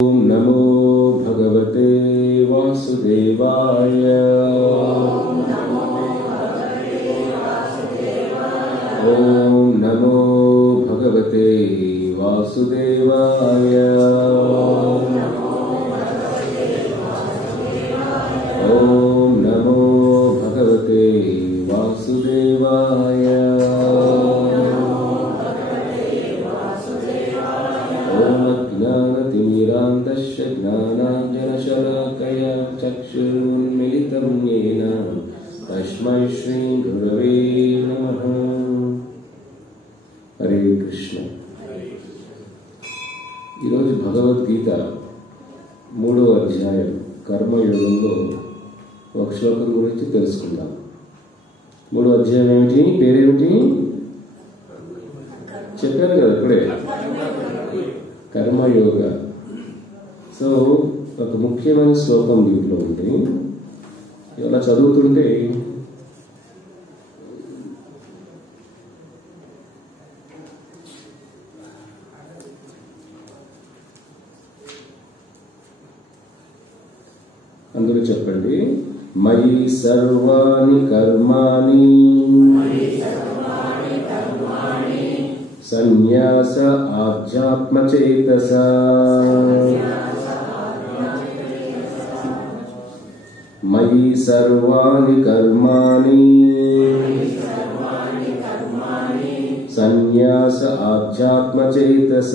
ओम नमो भगवते वासुदेवाय। ओम नमो भगवते वासुदेवाय। ओम नमो भगवते वासुदेवाय। ज्ञानतिमिरान्धस्य ज्ञानाञ्जनशलाकया चक्षुरुन्मिलितं येन तस्मै श्रीगुरवे नमः। हरे कृष्ण। ఈరోజు భగవద్గీత 3వ అధ్యాయం కర్మయోగంలో ఒక శ్లోకం గురించి తెలుసుకుందాం. 3వ అధ్యాయం ఏమిటి? పేరేమిటి? చెప్పాను కదా ఇప్పుడే, కర్మయోగ. సో ఒక ముఖ్యమైన శ్లోకం దీంట్లో ఉంది. ఇలా చదువుతుంటే అందరూ చెప్పండి. మయి సర్వాణి కర్మాణి సన్యాస ఆధ్యాత్మచేతస. మయి సర్వాణి కర్మాణి సన్యాస ఆధ్యాత్మచేతస.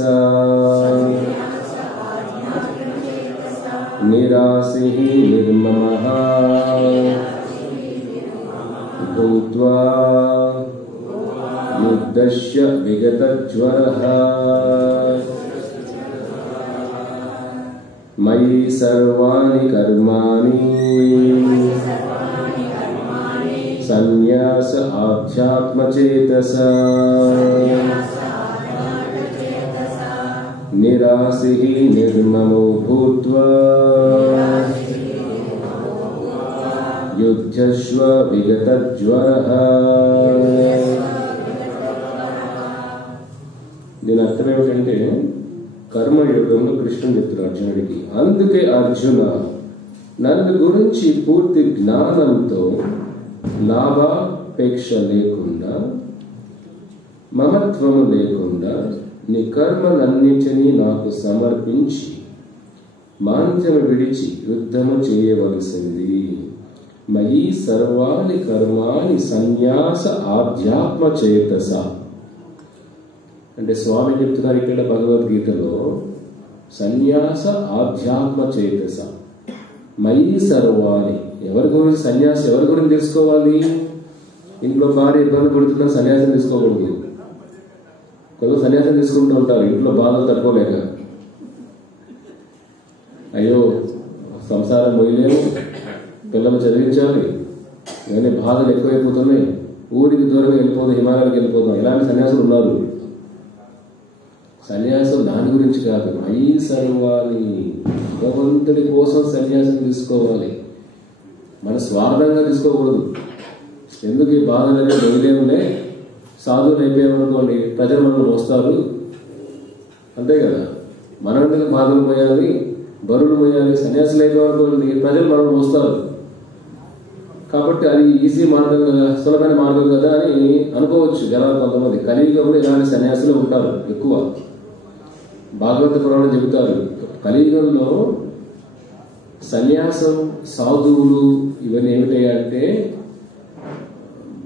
నిరాశి నిర్మమః భూత్వా యుద్ధస్య విగతజ్వరః. మయి సర్వాణి కర్మాణి సన్యాస ఆధ్యాత్మచేతస. నిరాశి నిర్మమో భూత్వా యుద్ధస్వ విగతజ్వరః. దీని అర్థం ఏమిటంటే, కర్మయోగంలో కృష్ణుడు చెప్తున్నారు అర్జునుడికి. అందుకే అర్జున, నన్ను గురించి పూర్తి జ్ఞానంతో లాభాపేక్ష లేకుండా, మమత్వము లేకుండా నీ కర్మలన్నిటినీ నాకు సమర్పించి మాంద్యము విడిచి యుద్ధము చేయవలసింది. మయి సర్వాణి కర్మాణి సన్యాస ఆధ్యాత్మ చేతస. అంటే స్వామి చెప్తున్నారు ఇక్కడ భగవద్గీతలో, సన్యాస ఆధ్యాత్మ చేతస. మయి సర్వాణి. ఎవరి గురించి సన్యాసం? ఎవరి గురించి తెలుసుకోవాలి? ఇంట్లో భార్య ఇబ్బంది పడుతున్నా సన్యాసం తీసుకోకూడదు. కొందరు సన్యాసం తీసుకుంటూ ఉంటారు ఇంట్లో బాధలు తట్టుకోలేక. అయ్యో సంసారం మొయ్యలేము, పిల్లలు చదివించాలి, ఇవన్నీ బాధలు ఎక్కువైపోతున్నాయి, ఊరికి దూరంగా వెళ్ళిపోతాం, హిమాలయాలకు వెళ్ళిపోతాం. ఇలాంటి సన్యాసులు ఉన్నారు. సన్యాసం దాని గురించి కాదు. మయి సర్వాణి, భగవంతుడి కోసం సన్యాసం తీసుకోవాలి. మన స్వార్థంగా తీసుకోకూడదు. ఎందుకు ఈ బాధలనే మొయ్యలేములే, సాధువులు అయిపోయామనుకోండి ప్రజలు మనల్ని వస్తారు, అంతే కదా. మనం ఎందుకు బాధలు పోయాలి, బరువులు పోయాలి? సన్యాసులు అయిపోయామనుకోండి ప్రజలు మనం వస్తారు. కాబట్టి అది ఈజీ మార్గం కదా, సులభమైన మార్గం కదా అని అనుకోవచ్చు జనాలు కొంతమంది. కలియుగంలో ఇలాంటి సన్యాసులు ఉంటారు ఎక్కువ. భాగవత పురాణం చెబుతారు, కలియుగంలో సన్యాసం, సాధువులు ఇవన్నీ ఏమిటంటే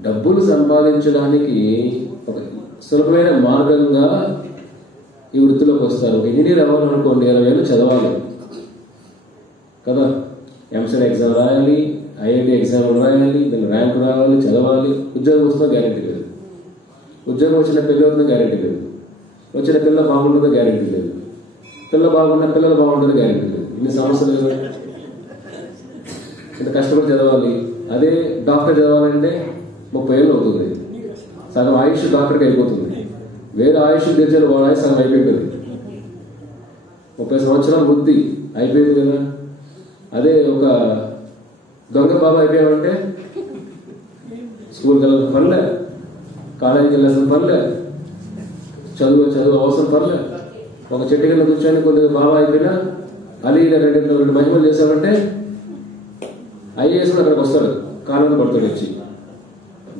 డబ్బులు సంపాదించడానికి ఒక సులభమైన మార్గంగా ఈ వృత్తిలోకి వస్తారు. ఒక ఇంజనీర్ అవ్వాలనుకోండి 20 ఏళ్ళు చదవాలి కదా, ఎంసెట్ ఎగ్జామ్ రాయాలి, ఐఐటి ఎగ్జామ్ రాయాలి, దాని ర్యాంక్ రావాలి, చదవాలి. ఉద్యోగం వస్తుందో గ్యారెంటీ లేదు. ఉద్యోగం వచ్చిన పిల్ల అవుతుందో గ్యారెంటీ లేదు. వచ్చిన పిల్ల బాగుంటుందో గ్యారెంటీ లేదు. పిల్ల బాగున్న పిల్లలు బాగుంటుందో గ్యారెంటీ లేదు. ఇన్ని సమస్యలు కదా, ఇంత కష్టపడి చదవాలి. అదే డాక్టర్ చదవాలంటే 30 ఏళ్ళు అవుతుంది. సగం ఆయుష్ డాక్టర్కి అయిపోతుంది. వేరే ఆయుష్ తెచ్చారు, వాళ్ళ ఆయుష్ సగం అయిపోయింది. 30 సంవత్సరాల బుద్ధి అయిపోయింది కదా. అదే ఒక దొంగ బాబా అయిపోయామంటే స్కూల్కి వెళ్ళాల్సిన పనిలే, కాలేజీకి వెళ్ళాల్సిన పనిలే, చదువు అవసరం పనిలే. ఒక చెట్టు కింద కూర్చొని కొద్దిగా బాబా అయిపోయినా అది రెండు మహిమలు చేశామంటే ఐఏఎస్ అక్కడికి వస్తాడు, కాలంలో పడతాడు వచ్చి,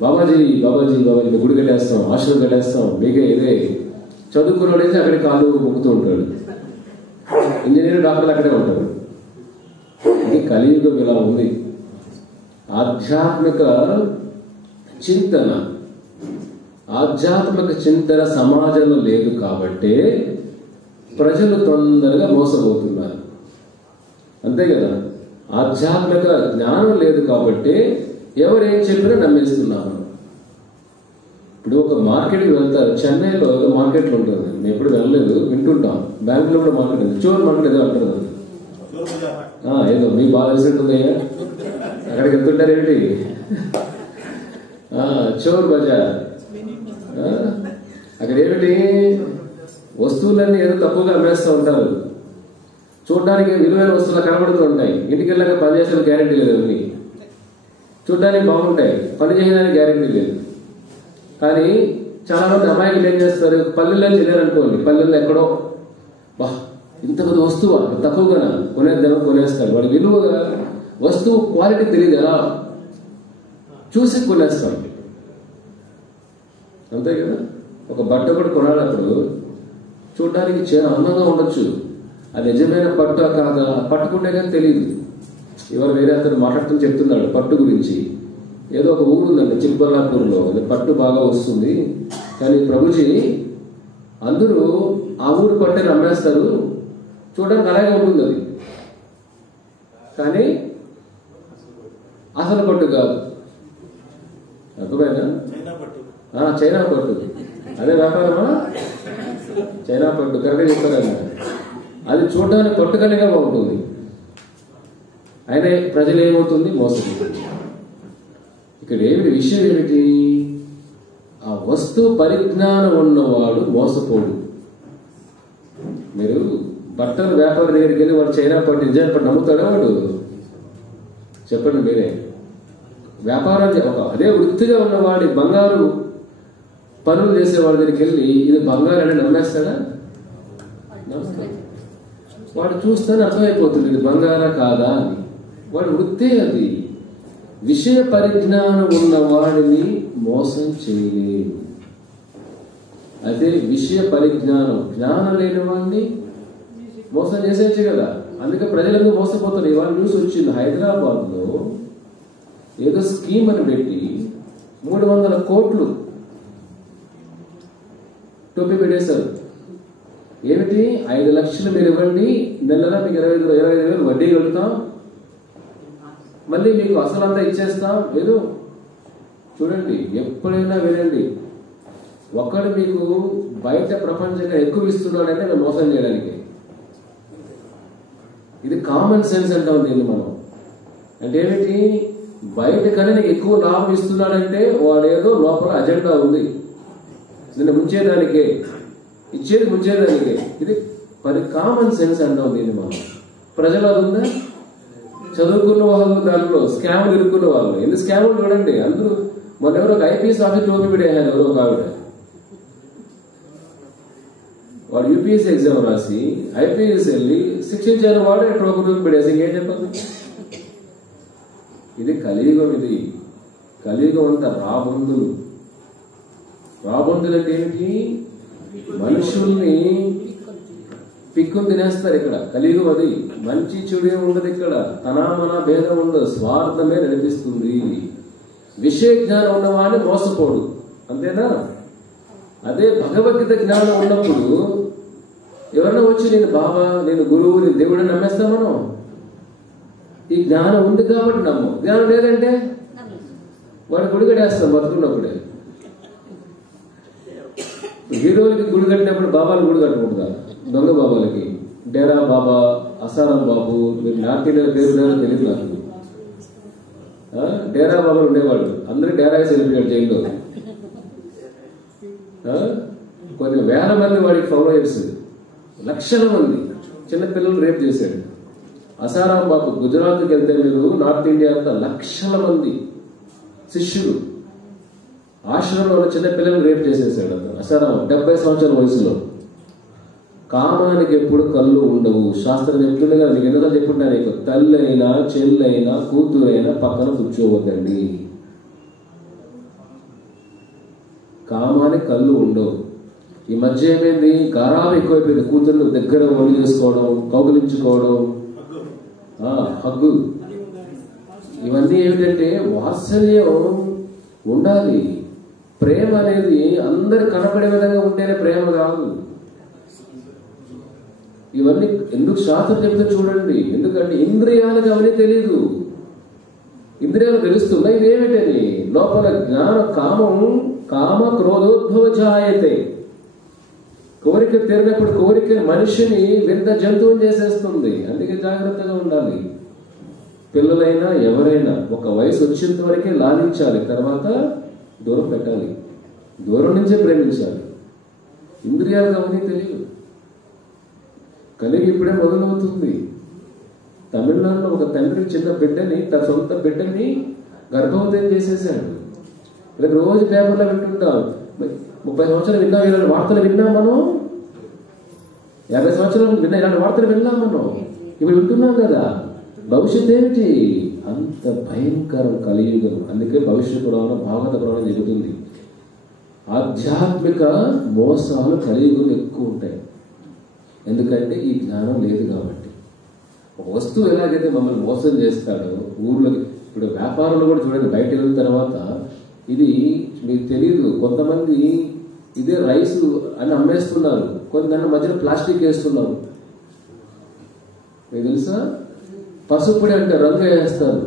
బాబాజీ బాబాజీ బాబాజీ మేము గుడి కట్టేస్తాం, ఆశ్రమం కట్టేస్తాం, మీకే ఇదే. చదువుకున్నాడైతే అక్కడికి కాళ్ళు మొక్కుతూ ఉంటాడు. ఇంజనీర్ డాక్టర్లు అక్కడే ఉంటాడు. ఇది కలియుగం ఇలా ఉంది. ఆధ్యాత్మిక చింతన సమాజంలో లేదు కాబట్టే ప్రజలు తొందరగా మోసపోతున్నారు. అంతే కదా. ఆధ్యాత్మిక జ్ఞానం లేదు కాబట్టి ఎవరేం చెప్పినా నమ్మేస్తున్నారు. ఇప్పుడు ఒక మార్కెట్కి వెళ్తారు, చెన్నైలో ఒక మార్కెట్లో ఉంటుంది, నేను ఎప్పుడు వెళ్ళలేదు, వింటుంటాం. బెంగళూరు కూడా మార్కెట్ ఉంది, చోర్ మార్కెట్ ఏదో అంటారు, ఏదో మీకు బాగా తెలిసినట్టుంది. అక్కడికి వెళ్తుంటారు ఏంటి, చోర్ బజార్. అక్కడ ఏమిటి, వస్తువులన్నీ ఏదో తక్కువగా అమ్మేస్తూ ఉంటారు. చూడడానికి విలువైన వస్తువులు కనబడుతూ ఉంటాయి. ఇంటికి వెళ్ళాక పని చేసే గ్యారెంటీ లేదు. అన్ని చూడడానికి బాగుంటాయి, పని చేయడానికి గ్యారెంటీ లేదు. కానీ చాలా మంది అమాయకులు ఏం చేస్తారు, పల్లెల్లో తెలియాలనుకోండి, పల్లెల్లో ఎక్కడో బా ఇంత పెద్ద వస్తువు తక్కువగా కొనేస్తాడు. వాడి విలువగా వస్తువు క్వాలిటీ తెలియదు, ఎలా చూసి కొనేస్తాడు. అంతే కదా. ఒక బట్ట కూడా కొనాలప్పుడు చూడడానికి చాలా అందంగా ఉండొచ్చు, అది నిజమైన పట్టు కాదా పట్టుకుంటే కానీ తెలియదు. ఇవాళ వేరే అతను మాట్లాడుతూ చెప్తున్నాడు పట్టు గురించి. ఏదో ఒక ఊరు ఉందండి చిక్బల్లాపూర్లో, పట్టు బాగా వస్తుంది, కానీ ప్రభుజీ అందరూ ఆ ఊరు పట్టుని అమ్మేస్తారు, చూడడానికి అలాగే ఉంటుంది అది, కానీ అసలు పట్టు కాదు. అర్థమైనా? చైనా పట్టు, అదే వ్యాపారమా? చైనా పట్టు కరెక్ట్గా చెప్పారన్న. అది చూడడానికి పట్టుకనిగా బాగుంటుంది, అయినా ప్రజలు ఏమవుతుంది, మోసం. ఇక్కడ ఏమిటి విషయం ఏమిటి, ఆ వస్తువు పరిజ్ఞానం ఉన్నవాడు మోసపోడు. మీరు బట్టల వ్యాపారి దగ్గరికి వెళ్ళి వాడు చైనా పట్టు నిజాన్ని పట్టు నమ్ముతాడా వాడు? చెప్పండి మీరే. వ్యాపారం అదే వృత్తిగా ఉన్నవాడి బంగారు పనులు చేసేవాడి దగ్గరికి వెళ్ళి ఇది బంగారు అని నమ్మేస్తాడా? వాడు చూస్తేనే అర్థమైపోతుంది ఇది బంగారా కాదా అని. వాడి వృత్తే అది. విషయ పరిజ్ఞానం ఉన్న వాడిని మోసం చేయలేదు. అదే విషయ పరిజ్ఞానం జ్ఞానం లేని వాడిని మోసం చేసేయచ్చు కదా. అందుకే ప్రజలందరూ మోసపోతారు. ఇవాళ న్యూస్ వచ్చింది, హైదరాబాద్ లో ఏదో స్కీమ్ అని పెట్టి 300 కోట్లు టోపీ పెట్టేశారు. ఏమిటి, 5 లక్షలు మీరు ఇవ్వండి, నెలగా మీకు 25,000 వడ్డీ కలుగుతాం, మళ్ళీ మీకు అసలంతా ఇచ్చేస్తాం. ఏదో చూడండి, ఎప్పుడైనా వినండి, ఒకడు మీకు బయట ప్రపంచంగా ఎక్కువ ఇస్తున్నాడంటే నేను మోసం చేయడానికి. ఇది కామన్ సెన్స్ అంటాం దీన్ని మనం. అంటే ఏమిటి, బయట కన్నా నీకు ఎక్కువ లాభం ఇస్తున్నాడంటే వాడేదో లోపల అజెండా ఉంది, నిన్ను ముంచేదానికే, ఇచ్చేది ముంచేదానికే. ఇది కామన్ సెన్స్ అంటాం దీన్ని మనం. ప్రజలు అది ఉందా? చదువుకున్న వాళ్ళు దాంట్లో స్కామ్లు ఇరుక్కున్న వాళ్ళు. ఎన్ని స్కామ్లు చూడండి. అందరూ మొన్న ఎవరో ఒక ఐపీఎస్ ఆఫీస్ టోపీ పెట్టేయాలి, ఎవరో ఒక ఆవిడ. వాడు యూపీఎస్సీ ఎగ్జామ్ రాసి ఐపీఎస్ వెళ్ళి శిక్షించారు, వాడే టోపీ పెట్టేసి ఇంకేం చెప్పదు. ఇది కలియుగం. ఇది కలియుగం అంతా రాబందులు. రాబందులు అంటే ఏమిటి, మనుషుల్ని పిక్కుని తినేస్తారు. ఇక్కడ కలియుగం అది. మంచి చెడు ఉండదు ఇక్కడ, తనామన భేదం ఉండదు, స్వార్థమే నడిపిస్తుంది. విషయ జ్ఞానం ఉన్నవాడిని మోసపోడు, అంతేనా? అదే భగవద్గీత జ్ఞానం ఉన్నప్పుడు ఎవరైనా వచ్చి నేను బాబా, నేను గురువు, నేను దేవుడు నమ్మేస్తాం మనం. ఈ జ్ఞానం ఉంది కాబట్టి నమ్మం. జ్ఞానం లేదంటే వాడు గుడి కట్టేస్తాం బతుకున్నప్పుడే. హీరోలకి గుడి కట్టినప్పుడు బాబాలు గుడి కట్టకూడదా? దొంగ బాబాలకి డేరా బాబా, అసారాం బాబు, మీరు నార్త్ ఇండియా పేరు తెలియదు నాకు. డేరా బాబాలు ఉండేవాళ్ళు, అందరూ డేరాగా వెళ్ళిపోయాడు జైల్లో. కొన్ని వేల మంది వాడికి ఫాలోయర్స్, లక్షల మంది చిన్నపిల్లలు రేపు చేశాడు. అసారాం బాబు గుజరాత్కి వెళ్తే మీరు నార్త్ ఇండియా అంతా లక్షల మంది శిష్యులు, ఆశ్రమంలో చిన్న పిల్లలు రేపు చేసేసాడు అతను. అసారాం 70 సంవత్సరాల వయసులో. కామానికి ఎప్పుడు కళ్ళు ఉండవు. శాస్త్రం చెప్తుండే కదా, నీకు ఎన్నో చెప్పుంటా, నీకు తల్లి అయినా చెల్లైనా కూతురైనా పక్కన కూర్చోవద్దండి. కామానికి కళ్ళు ఉండవు. ఈ మధ్య ఏమైంది, గారాబం ఎక్కువైపోయింది. కూతుర్ని దగ్గర ఒడి చేసుకోవడం, కౌగిలించుకోవడం, హగ్గు, ఇవన్నీ ఏమిటంటే వాత్సల్యం ఉండాలి. ప్రేమ అనేది అందరు కనపడే విధంగా ఉంటేనే ప్రేమ కాదు. ఇవన్నీ ఎందుకు శాస్త్రం చెప్తే చూడండి. ఎందుకంటే ఇంద్రియాలకు అవన్నీ తెలీదు. ఇంద్రియాలు తెలుస్తున్నాయి ఇదేమిటని. లోపల జ్ఞాన కామ క్రోధోద్భవ జాయతే. కోరిక తీరినప్పుడు కోరిక మనిషిని వింత జంతువుని చేసేస్తుంది. అందుకే జాగ్రత్తగా ఉండాలి. పిల్లలైనా ఎవరైనా ఒక వయసు వచ్చేంత వరకే లాలించాలి, తర్వాత దూరం పెట్టాలి, దూరం నుంచే ప్రేమించాలి. ఇంద్రియాలకు అవన్నీ తెలియదు. కలిగి ఇప్పుడే మొదలవుతుంది. తమిళనాడులో ఒక తండ్రి చిన్న బిడ్డని, తన సొంత బిడ్డని గర్భవతిని చేసేసాడు. రోజు పేపర్లో వింటుంటాం. 30 సంవత్సరాలు విన్నాం ఇలాంటి వార్తలు, విన్నాం మనం. 50 సంవత్సరాలు విన్నా ఇలాంటి వార్తలు విన్నాం మనం. ఇప్పుడు వింటున్నాం కదా. భవిష్యత్ ఏమిటి? అంత భయంకరం కలియుగం. అందుకే భవిష్యత్ పురాణం, భాగవత పురాణం చెబుతుంది, ఆధ్యాత్మిక మోసాలు కలియుగం ఎక్కువ ఉంటాయి. ఎందుకంటే ఈ జ్ఞానం లేదు కాబట్టి. ఒక వస్తువు ఎలాగైతే మమ్మల్ని మోసం చేస్తాడో ఊర్లోకి, ఇప్పుడు వ్యాపారంలో కూడా చూడండి, బయట వెళ్ళిన తర్వాత ఇది మీకు తెలియదు, కొంతమంది ఇదే రైస్ అని అమ్మేస్తున్నారు, కొంతమంది మధ్యలో ప్లాస్టిక్ వేస్తున్నారు. మీకు తెలుసా? పసుపుడి అంటే రంగు వేస్తారు,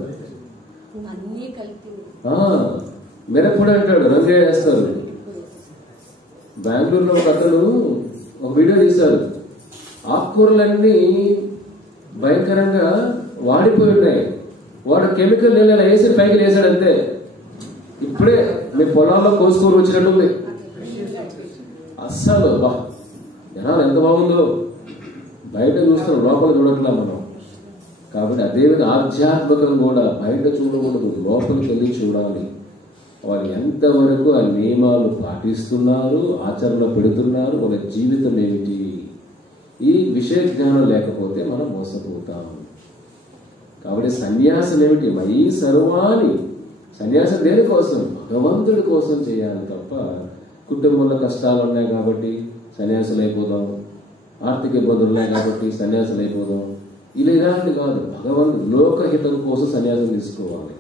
మిరప్పొడి అంటాడు రంగు వేస్తారు. బెంగళూరులో ఒక అతను ఒక వీడియో తీశారు. ఆకుకూరలన్నీ భయంకరంగా వాడిపోయి ఉన్నాయి. వాడు కెమికల్ నీళ్ళ వేసి పైకి వేసాడు అంతే. ఇప్పుడే మీ పొలాల్లో కోసుకొని వచ్చినట్టుంది. అస్సలు జనాలు ఎంత బాగుందో. బయట చూస్తాం, లోపల చూడట్లా మనం. కాబట్టి అదేవిధంగా ఆధ్యాత్మికం కూడా బయట చూడకూడదు, లోపలికి వెళ్ళి చూడాలి. వారు ఎంతవరకు ఆ నియమాలు పాటిస్తున్నారు, ఆచరణ పెడుతున్నారు, వాళ్ళ జీవితం ఏమిటి. ఈ విషయ జ్ఞానం లేకపోతే మనం మోసపోతాము. కాబట్టి సన్యాసం ఏమిటి? మయి సర్వాణి. సన్యాసం దేనికోసం? భగవంతుడి కోసం చేయాలి తప్ప కుటుంబంలో కష్టాలు ఉన్నాయి కాబట్టి సన్యాసులు అయిపోదాం, ఆర్థిక ఇబ్బందులు ఉన్నాయి కాబట్టి సన్యాసులు అయిపోదాం, ఇలా ఇలాంటి కాదు. భగవంతుడు లోకహితం కోసం సన్యాసం తీసుకోవాలి.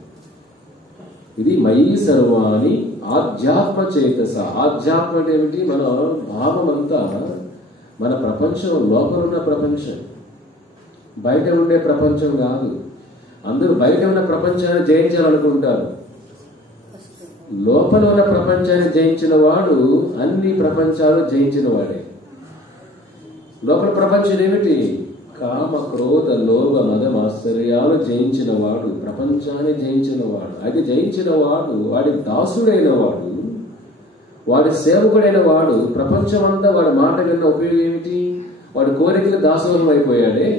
ఇది మయి సర్వాణి ఆధ్యాత్మ చేతస. ఆధ్యాత్మ అంటే ఏమిటి? మన భావం అంతా మన ప్రపంచం, లోపల ఉన్న ప్రపంచం, బయట ఉండే ప్రపంచం కాదు. అందరూ బయట ఉన్న ప్రపంచాన్ని జయించాలనుకుంటారు. లోపల ఉన్న ప్రపంచాన్ని జయించిన వాడు అన్ని ప్రపంచాలు జయించిన వాడే. లోపల ప్రపంచం ఏమిటి? కామ క్రోధ లోభ మద మాత్సర్యాలు జయించిన వాడు, ప్రపంచాన్ని జయించిన వాడు. అది జయించిన వాడు, వాడి దాసుడైన వాడు, వాడి సేవకుడైన వాడు, ప్రపంచం అంతా వాడి మాట విన్న ఉపయోగం ఏమిటి? వాడి కోరికలు దాసోహం అయిపోయాడే.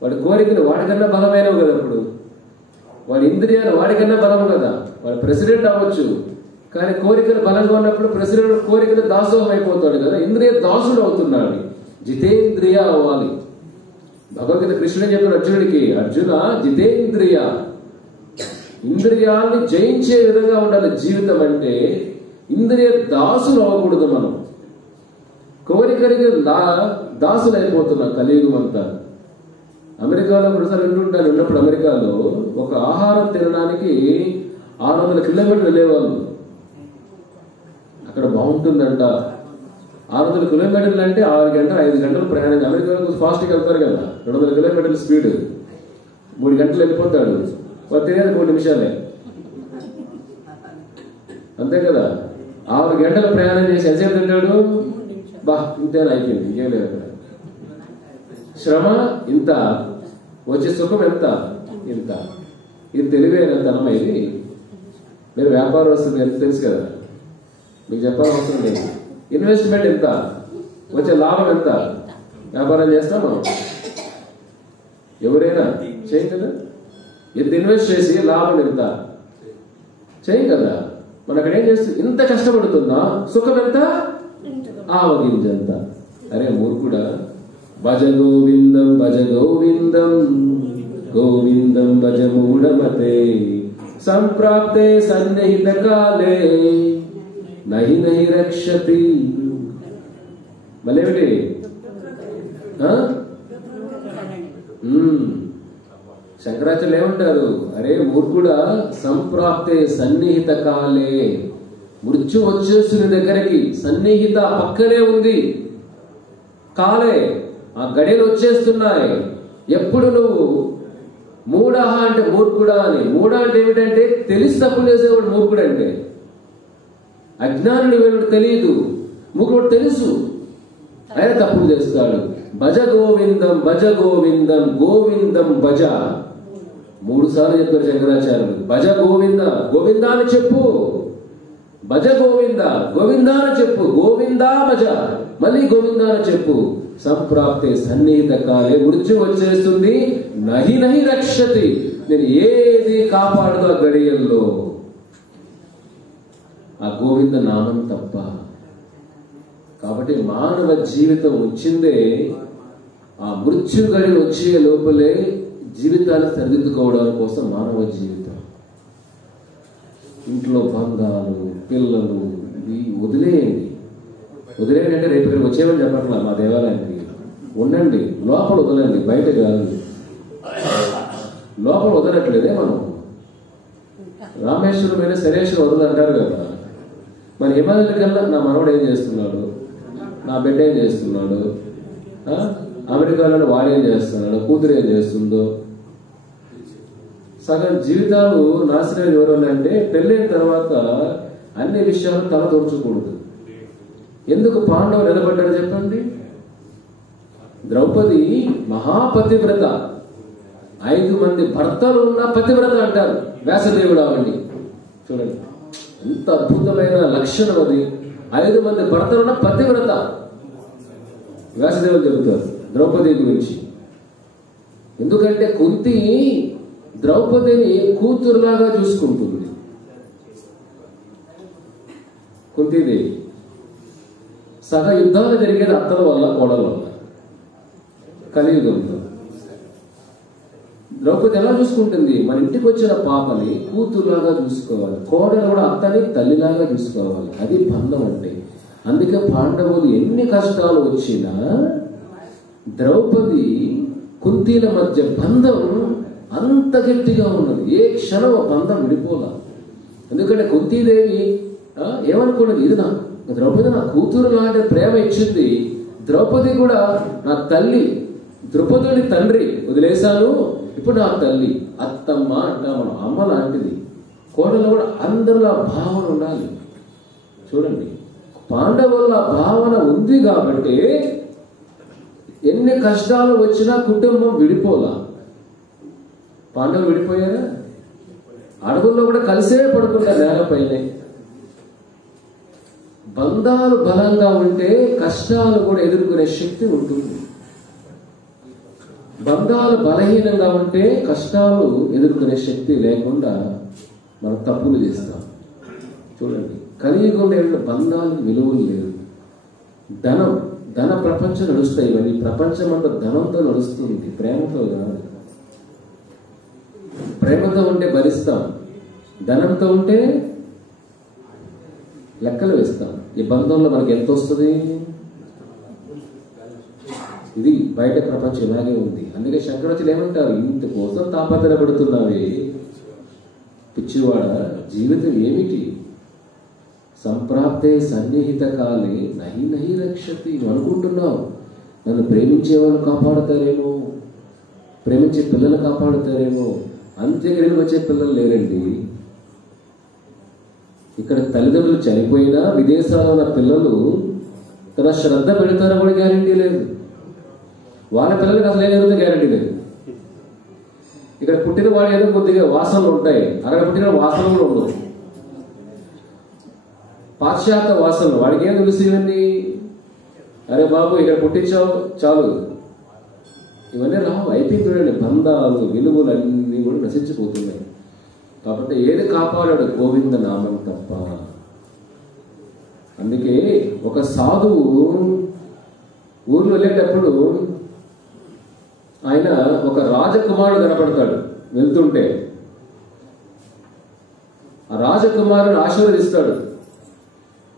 వాడి కోరికలు వాడికన్నా బలమైనవి కదా. ఇప్పుడు వాడి ఇంద్రియాలు వాడికన్నా బలం కదా. వాడు ప్రెసిడెంట్ అవ్వచ్చు, కానీ కోరికలు బలంగా ఉన్నప్పుడు ప్రెసిడెంట్ కోరికలు దాసోహం అయిపోతాడు కదా. ఇంద్రియ దాసుడు అవుతున్నాడు. జితేంద్రియ అవ్వాలి. భగవద్గీత కృష్ణుడు చెప్పిన అర్జునుడికి, అర్జున జితేంద్రియ, ఇంద్రియాల్ని జయించే విధంగా ఉండాలి జీవితం. అంటే ఇంద్రియ దాసులు అవ్వకూడదు మనం. కోరికలకి దాసులు అయిపోతున్నాం కలియుగం అంతా. అమెరికాలో ఒకసారి వింటుంటాను. ఉన్నప్పుడు అమెరికాలో ఒక ఆహారం తినడానికి 600 కిలోమీటర్లు వెళ్ళేవాళ్ళు. అక్కడ బాగుంటుందంట. 600 కిలోమీటర్లు అంటే 6 గంటలు 5 గంటలు ప్రయాణం. అమెరికాలో ఫాస్ట్గా వెళ్తారు కదా, 200 కిలోమీటర్ల స్పీడ్, 3 గంటలు వెళ్ళిపోతాడు. వాడు తినేది 3 నిమిషాలే, అంతే కదా. 6 గంటల ప్రయాణం చేసి ఎంతసేపు తింటాడు? ఇంతేనా, అయిపోయింది, ఇంకేం లేదు. అక్కడ శ్రమ ఇంత, వచ్చే సుఖం ఎంత? ఇంత. ఇది తెలివైన తనమా? ఇది మీరు వ్యాపారం వస్తుంది ఎంత తెలుసు కదా, మీకు చెప్పాల్సిన అవసరం లేదు. ఇన్వెస్ట్మెంట్ ఎంత, వచ్చే లాభం ఎంత? వ్యాపారం చేస్తాం మనం, ఎవరైనా చేయం కదా. ఇంత ఇన్వెస్ట్ చేసి లాభం ఎంత చేయం కదా. మనం అక్కడ ఏం చేస్తుంది? ఇంత కష్టపడుతున్నా సుఖం ఎంత? ఆవగింజంత. అరే మూర్ఖుడా, భజ గోవిందం భజ గోవిందం గోవిందం భజ మూఢమతే సంప్రాప్తే సన్నిహిత కాలే నహి నహి రక్షతి. మళ్ళీ శంకరాచార్యులు ఏమంటారు, అరే మూర్ఖుడా, సంప్రాప్తే సన్నిహిత కాలే, మృత్యు వచ్చేస్తున్న దగ్గరికి, సన్నిహిత పక్కనే ఉంది, కాలే ఆ గడియలు వచ్చేస్తున్నాయి. ఎప్పుడు నువ్వు మూఢ అంటే మూర్ఖుడా అని, మూఢ అంటే ఏమిటంటే తెలిసి తప్పులు చేసేవాడు మూర్ఖుడు అంటే. అజ్ఞానుడు వీళ్ళకి తెలియదు, మూర్ఖుడు తెలుసు ఆయన తప్పులు చేస్తాడు. భజ గోవిందం భజ గోవిందం గోవిందం భజ 3 సార్లు చెప్పారు శంకరాచార్యులు. భజ గోవింద, గోవిందా అని చెప్పు, భజ గోవింద, గోవిందా అని చెప్పు, గోవిందా భజ, మళ్ళీ గోవిందా అని చెప్పు. సంప్రాప్తే సన్నిహిత కాలే, మృత్యు వచ్చేస్తుంది, నహి నహి రక్షతి, నేను ఏది కాపాడదు ఆ గడియల్లో, ఆ గోవింద నామం తప్ప. కాబట్టి మానవ జీవితం వచ్చిందే ఆ మృత్యు గడి వచ్చే లోపలే జీవితాన్ని సరిదిద్దుకోవడం కోసం. మానవ జీవితం ఇంట్లో బంధాలు, పిల్లలు, ఇవి వదిలేయండి. వదిలేయండి అంటే రేపు ఇక్కడ వచ్చేవని చెప్పట్లా, మా దేవాలయానికి ఉండండి, లోపల వదలండి, బయట కాదు. లోపల వదలట్లేదే మనం. రామేశ్వరం మీద శనేశ్వరం వదలంటారు కదా. మన హిమాలయ కల్లా నా మనవడు ఏం చేస్తున్నాడు, నా బిడ్డ ఏం చేస్తున్నాడు, అమెరికాలో వాడు ఏం చేస్తున్నాడు, కూతురు ఏం చేస్తుందో. సగం జీవితాలు నాశనం ఎవరనంటే పెళ్ళైన తర్వాత అన్ని విషయాలు తల తోర్చకూడదు. ఎందుకు పాండవులు నిలబడ్డారు చెప్పండి? ద్రౌపది మహాపతివ్రత, 5 మంది భర్తలు ఉన్న పతివ్రత అంటారు. వ్యాసదేవుడు ఆవిడ్ని చూడండి, ఎంత అద్భుతమైన లక్షణం అది. 5 మంది భర్తలున్న పతివ్రత వ్యాసదేవుడు చెబుతారు ద్రౌపది గురించి. ఎందుకంటే కుంతి ద్రౌపదిని కూతురులాగా చూసుకుంటుంది. కుంతీదేవి సగ యుద్ధాలు జరిగేది అత్తల వల్ల, కోడల వల్ల. కలియుగంలో ద్రౌపది ఎలా చూసుకుంటుంది? మన ఇంటికి వచ్చిన పాపని కూతురులాగా చూసుకోవాలి, కోడలు కూడా అత్తని తల్లిలాగా చూసుకోవాలి. అది బంధం అంటే. అందుకే పాండవులు ఎన్ని కష్టాలు వచ్చినా ద్రౌపది కుంతీల మధ్య బంధం అంత గట్టిగా ఉన్నది. ఏ క్షణం బంధం విడిపోలా. ఎందుకంటే కుంతీదేవి ఏమనుకున్నది, ఇది నా ద్రౌపది నా కూతురు లాంటి ప్రేమ ఇచ్చింది. ద్రౌపది కూడా నా తల్లి, ద్రౌపదుని తండ్రి వదిలేశాను, ఇప్పుడు నా తల్లి, అత్తమ్మ అంటా మనం, అమ్మ లాంటిది. కోడలు కూడా అందరిలో భావన ఉండాలి. చూడండి, పాండవుల భావన ఉంది కాబట్టి ఎన్ని కష్టాలు వచ్చినా కుటుంబం విడిపోలా. పాండవులు విడిపోయారా? అడవుల్లో కూడా కలిసే పడుకుంటారు నేలపైనే. బంధాలు బలంగా ఉంటే కష్టాలు కూడా ఎదుర్కొనే శక్తి ఉంటుంది. బంధాలు బలహీనంగా ఉంటే కష్టాలు ఎదుర్కొనే శక్తి లేకుండా మనం తప్పులు చేస్తాం. చూడండి, కలియుగంలో బంధాలకు విలువలు లేవు. ధన ప్రపంచం నడుస్తాయి. ఇవన్నీ ప్రపంచం అంతా ధనంతో నడుస్తుంది, ప్రేమతో కాదు. ప్రేమతో ఉంటే భరిస్తాం, ధనంతో ఉంటే లెక్కలు వేస్తాం. ఈ బంధంలో మనకి ఎంత వస్తుంది? ఇది బయట ప్రపంచం ఇలాగే ఉంది. అందుకే శంకరాచార్యులు ఏమంటారు, ఇంటి కోసం తాపత్రయపడుతున్నావే పిచ్చివాడ, జీవితం ఏమిటి? సంప్రాప్తే సన్నిహిత కాలే నహి నహి రక్షతి. నువ్వు అనుకుంటున్నావు నన్ను ప్రేమించే వాళ్ళు కాపాడుతారేమో, ప్రేమించే పిల్లలు కాపాడుతారేమో. అంత్యగిరికి వచ్చే పిల్లలు లేరండి. ఇక్కడ తల్లిదండ్రులు చనిపోయినా విదేశాల్లో ఉన్న పిల్లలు తన శ్రద్ధ పెడతారో కూడా గ్యారంటీ లేదు. వాళ్ళ పిల్లలకి అసలు ఏదో గ్యారంటీ లేదు. ఇక్కడ పుట్టిన వాడు ఏదో కొద్దిగా వాసనలు ఉంటాయి, అక్కడ పుట్టిన వాసనలు కూడా ఉండవు. పాశ్చాత్య వాసనలు, వాడికి ఏం తెలుసు ఇవన్నీ? అరే బాబు ఇక్కడ పుట్టించావు చాలు, ఇవన్నీ రావు. అయిపోయింది. చూడండి, బంధాలు విలువలు అన్నీ కూడా నశించిపోతున్నాయి. కాబట్టి ఏది కాపాడాడు? గోవింద నామం తప్ప. అందుకే ఒక సాధువు ఊర్లో వెళ్ళేటప్పుడు ఆయన ఒక రాజకుమారుడు కనపడతాడు. వెళ్తుంటే ఆ రాజకుమారుడు ఆశీర్వదిస్తాడు,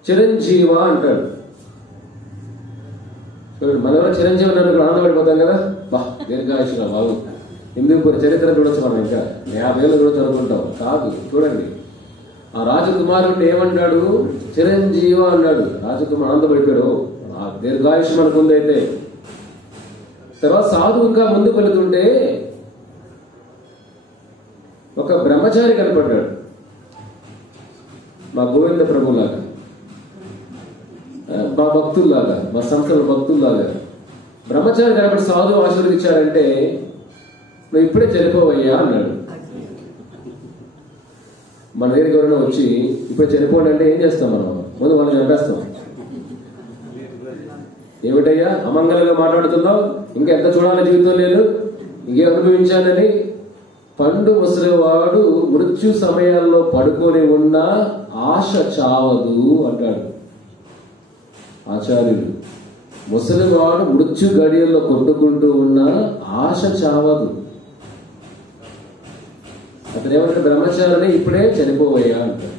చిరంజీవ అంటాడు. చూడండి, మన ఎవరో చిరంజీవి అన్నట్టు ఆనందపడిపోతాం కదా, బా దీర్ఘాయుషురా బాబు, ఎందుకు చరిత్ర చూడొచ్చు మనం, ఇంకా 50 ఏళ్ళు చూడొచ్చు అనుకుంటాం. కాదు, చూడండి ఆ రాజకుమారుడిని ఏమంటాడు, చిరంజీవ అన్నాడు. రాజకుమారు ఆనందపడిపోయాడు, ఆ దీర్ఘాయుష్ మనకుందైతే. తర్వాత సాధువు ఇంకా ముందుకు వెళుతుంటే ఒక బ్రహ్మచారి కనపడ్డాడు, మా గోవింద ప్రభులాగా, మా భక్తుల్లాగా, మా సంస్థల భక్తుల్లాగా బ్రహ్మచారి కనపడి సాధువు ఆశీర్వదించారంటే, నువ్వు ఇప్పుడే చనిపోవయ్యా అన్నాడు. మన దగ్గరికి ఎవరైనా వచ్చి ఇప్పుడే చనిపోండి అంటే ఏం చేస్తాం మనం? ముందు వాళ్ళని చంపేస్తాం. ఏమిటయ్యా అమంగళంగా మాట్లాడుతున్నావు, ఇంకా ఎంత చూడాలి జీవితం లేదు, ఇంకేం అనుభవించానని. పండు ముసలివాడు మృత్యు సమయాల్లో పడుకొని ఉన్న ఆశ చావదు అంటాడు ఆచార్యుడు. ముసలివాడు మృత్యు గడియల్లో కొట్టుకుంటూ ఉన్న ఆశ చావదు. అతను ఏమంటే బ్రహ్మచారిని ఇప్పుడే చనిపోవయ్యా అంటాడు.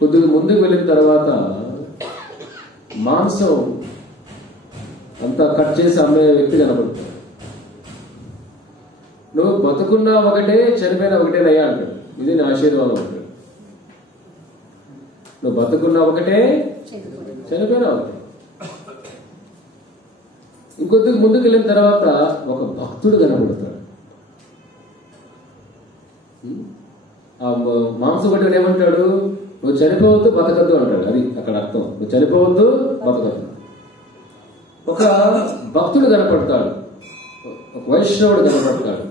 కొద్దిగా ముందుకు వెళ్ళిన తర్వాత మాంసం అంతా కట్ చేసి అమ్మే వ్యక్తి కనబడతాడు. నువ్వు బతుకున్నా ఒకటే, చనిపోయినా ఒకటేనయ్యా అంటాడు. ఇది నా ఆశీర్వాదం అంటాడు. నువ్వు బతుకున్నా ఒకటే, చనిపోయినా ఒకటే. ఇంకొద్దిగా ముందుకు వెళ్ళిన తర్వాత ఒక భక్తుడు కనబడతాడు. ఆ మాంసపడ్డాడు ఏమంటాడు, నువ్వు చనిపోవద్దు బతకద్దు అంటాడు. అది అక్కడ అర్థం, నువ్వు చనిపోవద్దు బతకద్దు. ఒక భక్తుడు కనపడతాడు, ఒక వైష్ణవుడు కనపడతాడు.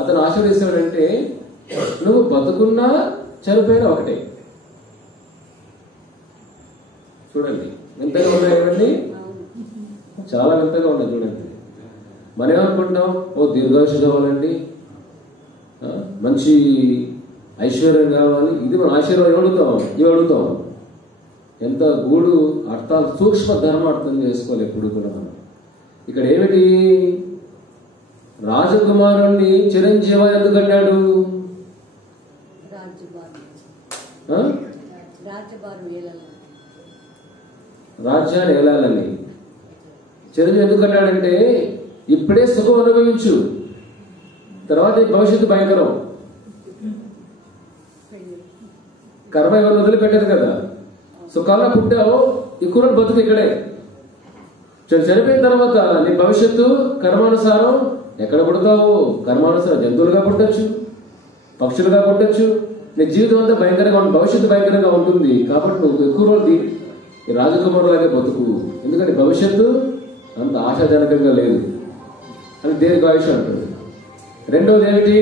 అతను ఆశీర్వదిస్తాడంటే, నువ్వు బతుకున్నా చనిపోయినా ఒకటే. చూడండి వింతగా ఉన్నాయి కదండి, చాలా వింతగా ఉన్నాయి. చూడండి మనం ఏమనుకుంటాం, ఓ దీర్ఘాయుష కావాలండి, మంచి ఐశ్వర్యం కావాలి, ఇది మన ఆశీర్వాదం ఇవి అడుగుతాం. ఎంత గూడు అర్థాలు, సూక్ష్మ ధర్మార్థం చేసుకోవాలి ఎప్పుడు కూడా మనం. ఇక్కడ ఏమిటి, రాజకుమారుణ్ణి చిరంజీవ ఎందుకు అన్నాడు? రాజ్యాన్ని ఏలాలని. చిరంజీవి ఎందుకు అన్నాడంటే, ఇప్పుడే సుఖం అనుభవించు, తర్వాత ఈ భవిష్యత్తు భయంకరం. కర్మ ఎవరు వదిలిపెట్టదు కదా. సుఖాల్లో పుట్టావు, ఎక్కువ బతుకు ఇక్కడే. చనిపోయిన తర్వాత నీ భవిష్యత్తు కర్మానుసారం ఎక్కడ పుడతావు? కర్మానుసారం జంతువులుగా పుట్టచ్చు, పక్షులుగా పుట్టచ్చు. నీ జీవితం అంతా భయంకరంగా ఉంటుంది, భవిష్యత్తు భయంకరంగా ఉంటుంది. కాబట్టి నువ్వు ఎక్కువ రోజు ఈ రాజకుమారులాగే బతుకు, ఎందుకంటే భవిష్యత్తు అంత ఆశాజనకంగా లేదు అని దీర్ఘాయుష అంటుంది. రెండవది ఏమిటి?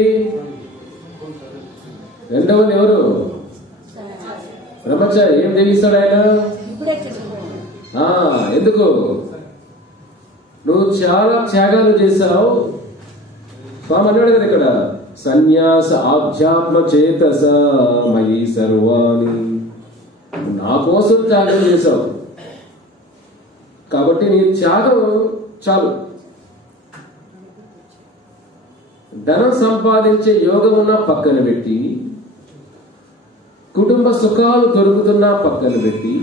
రెండవది ఎవరు? బ్రహ్మచారి. ఏం తెలియస్తాడు ఆయన? ఎందుకు? నువ్వు చాలా త్యాగాలు చేశావు. స్వామి అన్నాడు కదా ఇక్కడ, సన్యాస ఆధ్యాత్మ చేతస మయి సర్వాణి. నా కోసం త్యాగం చేశావు కాబట్టి నీ త్యాగం చాలు. ధనం సంపాదించే యోగమున్న పక్కన పెట్టి, కుటుంబ సుఖాలు దొరుకుతున్నా పక్కన పెట్టి,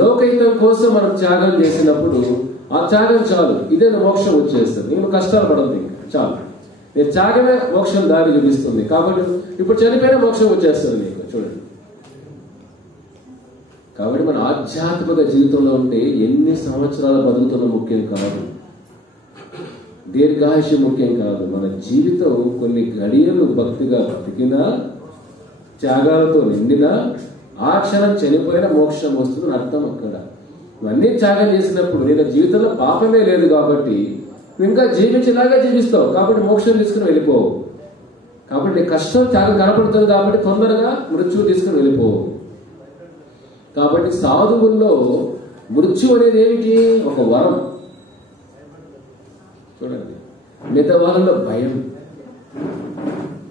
లోకైతం కోసం మనం త్యాగం చేసినప్పుడు ఆ త్యాగం చాలు. ఇదే మోక్షం వచ్చేస్తుంది. నేను కష్టాలు పడదు, ఇంకా చాలు. నేను త్యాగమే మోక్షం దారి చూపిస్తుంది. కాబట్టి ఇప్పుడు చనిపోయిన మోక్షం వచ్చేస్తుంది నీకు. చూడండి, కాబట్టి మన ఆధ్యాత్మిక జీవితంలో ఉంటే ఎన్ని సంవత్సరాలు బతుకుతున్న ముఖ్యం కాదు, దీర్ఘాయుష ముఖ్యం కాదు. మన జీవితం కొన్ని గడియలు భక్తిగా బతికినా, త్యాగాలతో నిండినా, ఆ క్షణం చనిపోయిన మోక్షం వస్తుందని అర్థం. అక్కడ ఇవన్నీ త్యాగం చేసినప్పుడు నేను జీవితంలో పాపమే లేదు కాబట్టి ఇంకా జీవించేలాగా జీవిస్తావు. కాబట్టి మోక్షం తీసుకుని వెళ్ళిపోవు. కాబట్టి కష్టం త్యాగం కనపడుతుంది కాబట్టి తొందరగా మృత్యువు తీసుకుని వెళ్ళిపోవు. కాబట్టి సాధువుల్లో మృత్యు అనేది ఏమిటి? ఒక వరం. చూడండి, మిగతా వాళ్ళలో భయం.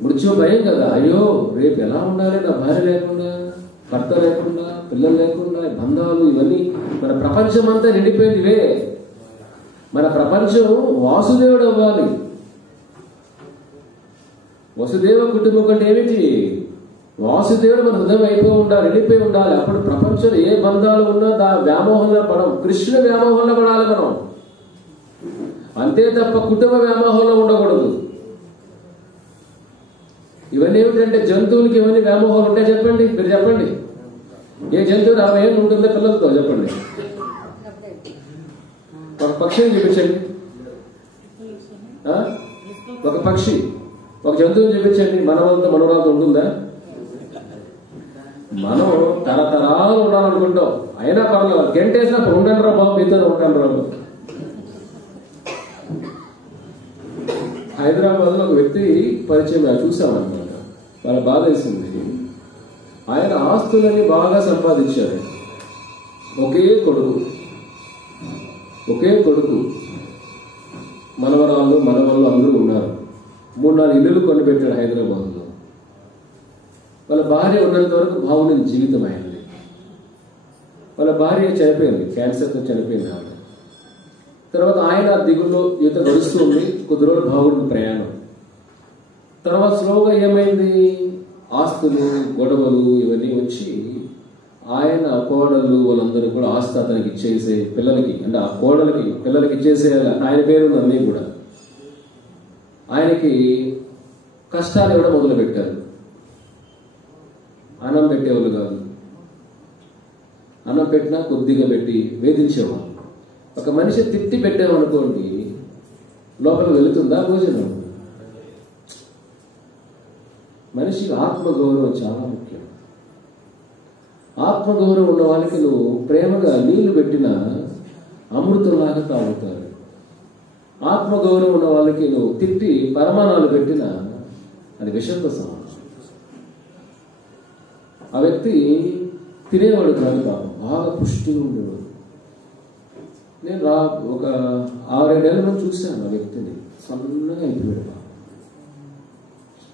మృత్యు భయం కదా, అయ్యో రేపు ఎలా ఉండాలి నా భార్య లేకుండా, భర్త లేకుండా, పిల్లలు లేకుండా, బంధాలు ఇవన్నీ మన ప్రపంచం అంతా నిండిపోయింది ఇవే. మన ప్రపంచం వాసుదేవుడు అవ్వాలి. వసుదేవ కుటుంబం కంటే ఏమిటి? వాసుదేవుడు మన హృదయం అయిపోయి ఉండాలి, నిండిపోయి ఉండాలి. అప్పుడు ప్రపంచంలో ఏ బంధాలు ఉన్నా వ్యామోహంలో పడం. కృష్ణుల వ్యామోహంలో పడాలి మనం, అంతే తప్ప కుటుంబ వ్యామోహంలో ఉండకూడదు. ఇవన్నీ ఏమిటంటే జంతువులకి ఇవన్నీ వ్యామోహాలు ఉంటాయి చెప్పండి, మీరు చెప్పండి. ఏ జంతువు 60 ఏళ్ళు ఉంటుందో పిల్లలతో చెప్పండి. ఒక పక్షిని చూపించండి, ఒక పక్షి, ఒక జంతువుని చూపించండి, మనవలతో మనవరాలతో ఉంటుందా? మనం తరతరాలు ఉండాలనుకుంటాం, అయినా పర్లేదు గంటేసినప్పుడు ఉండండి రా బాబు, మీతో ఉండండి రా. హైదరాబాద్ లో ఒక వ్యక్తి పరిచయం చూసామన్నమాట. వాళ్ళ బాధ వేసింది. ఆయన ఆస్తులని బాగా సంపాదించారు. ఒకే కొడుకు, మనవరాళ్ళు మనవళ్ళు అందరూ ఉన్నారు. 3-4 ఇల్లులు కొని పెట్టాడు హైదరాబాద్ లో. వాళ్ళ భార్య ఉన్నంత వరకు బాగుంది జీవితం ఆయనది. వాళ్ళ భార్య చనిపోయింది, క్యాన్సర్తో చనిపోయింది ఆవిడ. తర్వాత ఆయన దిగుల్లో జీవితం గడుస్తుంది. కొద్ది రోజులు బాగుంది ప్రయాణం. తర్వాత స్లోగా ఏమైంది, ఆస్తులు గొడవలు ఇవన్నీ వచ్చి ఆయన కోడళ్ళు వాళ్ళందరూ కూడా ఆస్తి అతనికి ఇచ్చేసే, పిల్లలకి అంటే ఆ కోడలకి పిల్లలకి ఇచ్చేసేయాలి. ఆయన పేరు అన్నీ కూడా ఆయనకి కష్టాలు ఇవ్వడం మొదలు పెట్టారు. అన్నం పెట్టేవాళ్ళు కాదు, అన్నం పెట్టినా కొద్దిగా పెట్టి వేధించేవాళ్ళు. ఒక మనిషి తిట్టి పెట్టామనుకోండి, లోపలికి వెళుతుందా భోజనం? మనిషికి ఆత్మగౌరవం చాలా ముఖ్యం. ఆత్మగౌరవం ఉన్న వాళ్ళకి నువ్వు ప్రేమగా నీళ్లు పెట్టినా అమృతంలాగా తాగుతారు. ఆత్మగౌరవం ఉన్న వాళ్ళకి నువ్వు తిట్టి పరమాణాలు పెట్టినా అది విషంతో సమానం. ఆ వ్యక్తి తినేవాడు కాదు, పాపం బాగా పుష్టిగా ఉండేవాడు. నేను ఒక 6-7 ఏళ్ళ నుంచి చూశాను ఆ వ్యక్తిని. సన్నగా అయిపోయాడు,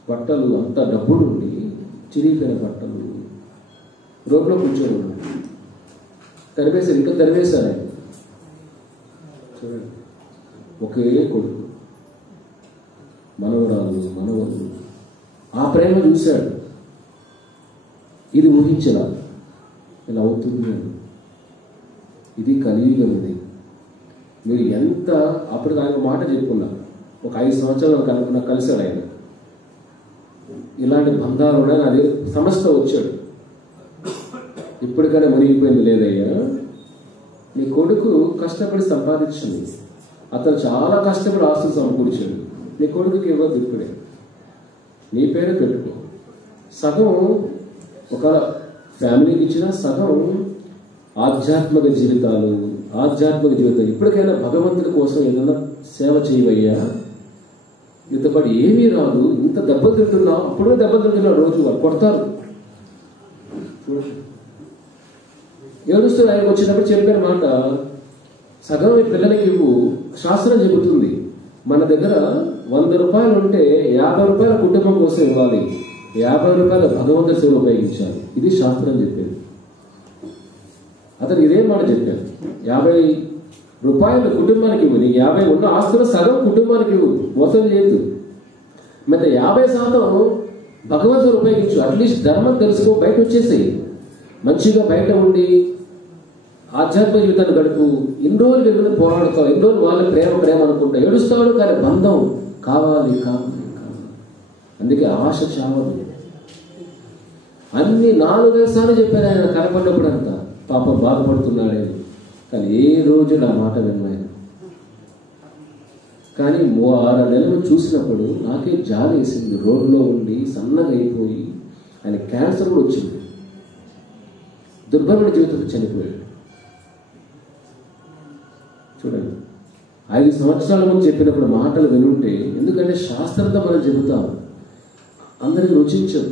బట్టలు అంత డబ్బులు ఉండి చిరిగిపోయిన బట్టలు, రోడ్లో కూర్చొని ఉన్నాడు. తరివేశారు, ఇంకా తరివేశారు ఆయన. చూడండి, ఒకే కొడుకు, మనవరాలు మనవరు. ఆ ప్రేమ చూశాడు. ఇది ఊహించలా ఇలా అవుతుంది అని. ఇది కలియుగం. ఇది మీరు ఎంత అప్పుడు ఆయన మాట చెప్పుకున్నారు. ఒక 5 సంవత్సరాలు నాకు కలిశాడు ఆయన. ఇలాంటి బంధాలు కూడా అది సమస్య వచ్చాడు. ఇప్పటికైనా మునిగిపోయింది లేదయ్యా, నీ కొడుకు కష్టపడి సంపాదించింది, అతను చాలా కష్టపడి ఆస్తులు సమకూర్చాడు, నీ కొడుకుకి ఇవ్వద్దు, ఇప్పుడే నీ పేరు పెట్టుకో. సగం ఒక ఫ్యామిలీకి ఇచ్చిన, సగం ఆధ్యాత్మిక జీవితం ఇప్పటికైనా భగవంతుడి కోసం ఏదైనా సేవ చేయవయ్యా. ఇంత పాటు ఏమీ రాదు, ఇంత దెబ్బలు తింటున్నావు, అప్పుడే దెబ్బలు తింటున్నావు, రోజు వాళ్ళు కొడతారు. ఏడుస్తూ ఆయనకు వచ్చినప్పుడు చెప్పిన మాట, సగం ఈ పిల్లలకి ఇవ్వు. శాస్త్రం చెబుతుంది మన దగ్గర 100 రూపాయలు ఉంటే 50 రూపాయల కుటుంబం కోసం ఇవ్వాలి, 50 రూపాయల భగవంతుడి సేవ ఉపయోగించాలి. ఇది శాస్త్రం చెప్పేది. అతను ఇదే మాట చెప్పారు, 50 రూపాయలు కుటుంబానికి ఇవ్వు, నీకు 50 ఉన్న ఆస్తులు సగం కుటుంబానికి ఇవ్వు, మోసం చేయొద్దు. మిగతా 50% భగవంతుడు ఉపయోగించు. అట్లీస్ట్ ధర్మం తెలుసుకో, బయట వచ్చేసేయి, మంచిగా బయట ఉండి ఆధ్యాత్మిక జీవితాన్ని గడుపు. ఇన్ని రోజులు ఎన్నో పోరాడుతావు, ఎన్ని రోజులు వాళ్ళ ప్రేమ అనుకుంటా ఏడుస్తాడు, కానీ బంధం కావాలి. అందుకే ఆశ చావదు. అన్ని 4-5 సార్లు చెప్పాను ఆయన కనపడినప్పుడు అంతా, పాపం బాధపడుతున్నాడని. కానీ ఏ రోజు నా మాట విన్నాను. కానీ 6 నెలలు చూసినప్పుడు నాకే జాలి వేసింది. రోడ్లో ఉండి సన్నగా అయిపోయి ఆయన క్యాన్సర్ కూడా వచ్చింది, దుర్భరమైన జీవితంతో చనిపోయాడు. చూడండి, 5 సంవత్సరాల ముందు చెప్పినప్పుడు మాటలు వినుంటే, ఎందుకంటే శాస్త్రంతో మనం చెబుతాం, అందరికి రుచించదు.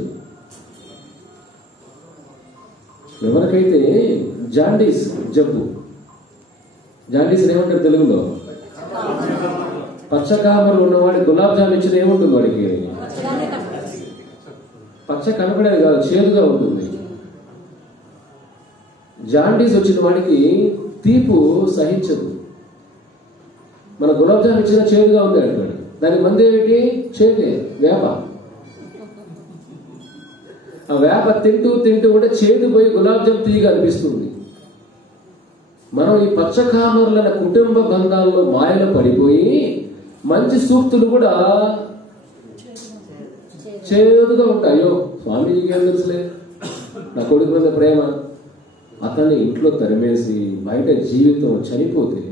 ఎవరికైతే జాండీస్ జబ్బు, జాండీస్ ఏమంటారు తెలుగులో, పచ్చకామలు ఉన్నవాడి గులాబ్ జామ్ ఇచ్చిన ఏముంటుంది వాడికి? పచ్చ కనపడేది కాదు, చేదుగా ఉంటుంది. జాండీస్ వచ్చిన వాడికి తీపు సహించదు. మన గులాబ్ జామ్ ఇచ్చిన చేదుగా ఉంది అంటాడు. దానికి మంది ఏమిటి? చేదే, వేప. ఆ వేప తింటూ తింటూ ఉంటే చేదు పోయి గులాబ్ జామ్ తీయగా అనిపిస్తుంది. మనం ఈ పచ్చకామరులైన కుటుంబ బంధాల్లో మాయలో పడిపోయి మంచి సూక్తులు కూడా చేదుగా ఉంటాయి. అయ్యో స్వామీజీకి ఏం తెలుసులే, నా కొడుకు మీద ప్రేమ, అతన్ని ఇంట్లో తరిమేసి బయట జీవితం చనిపోతే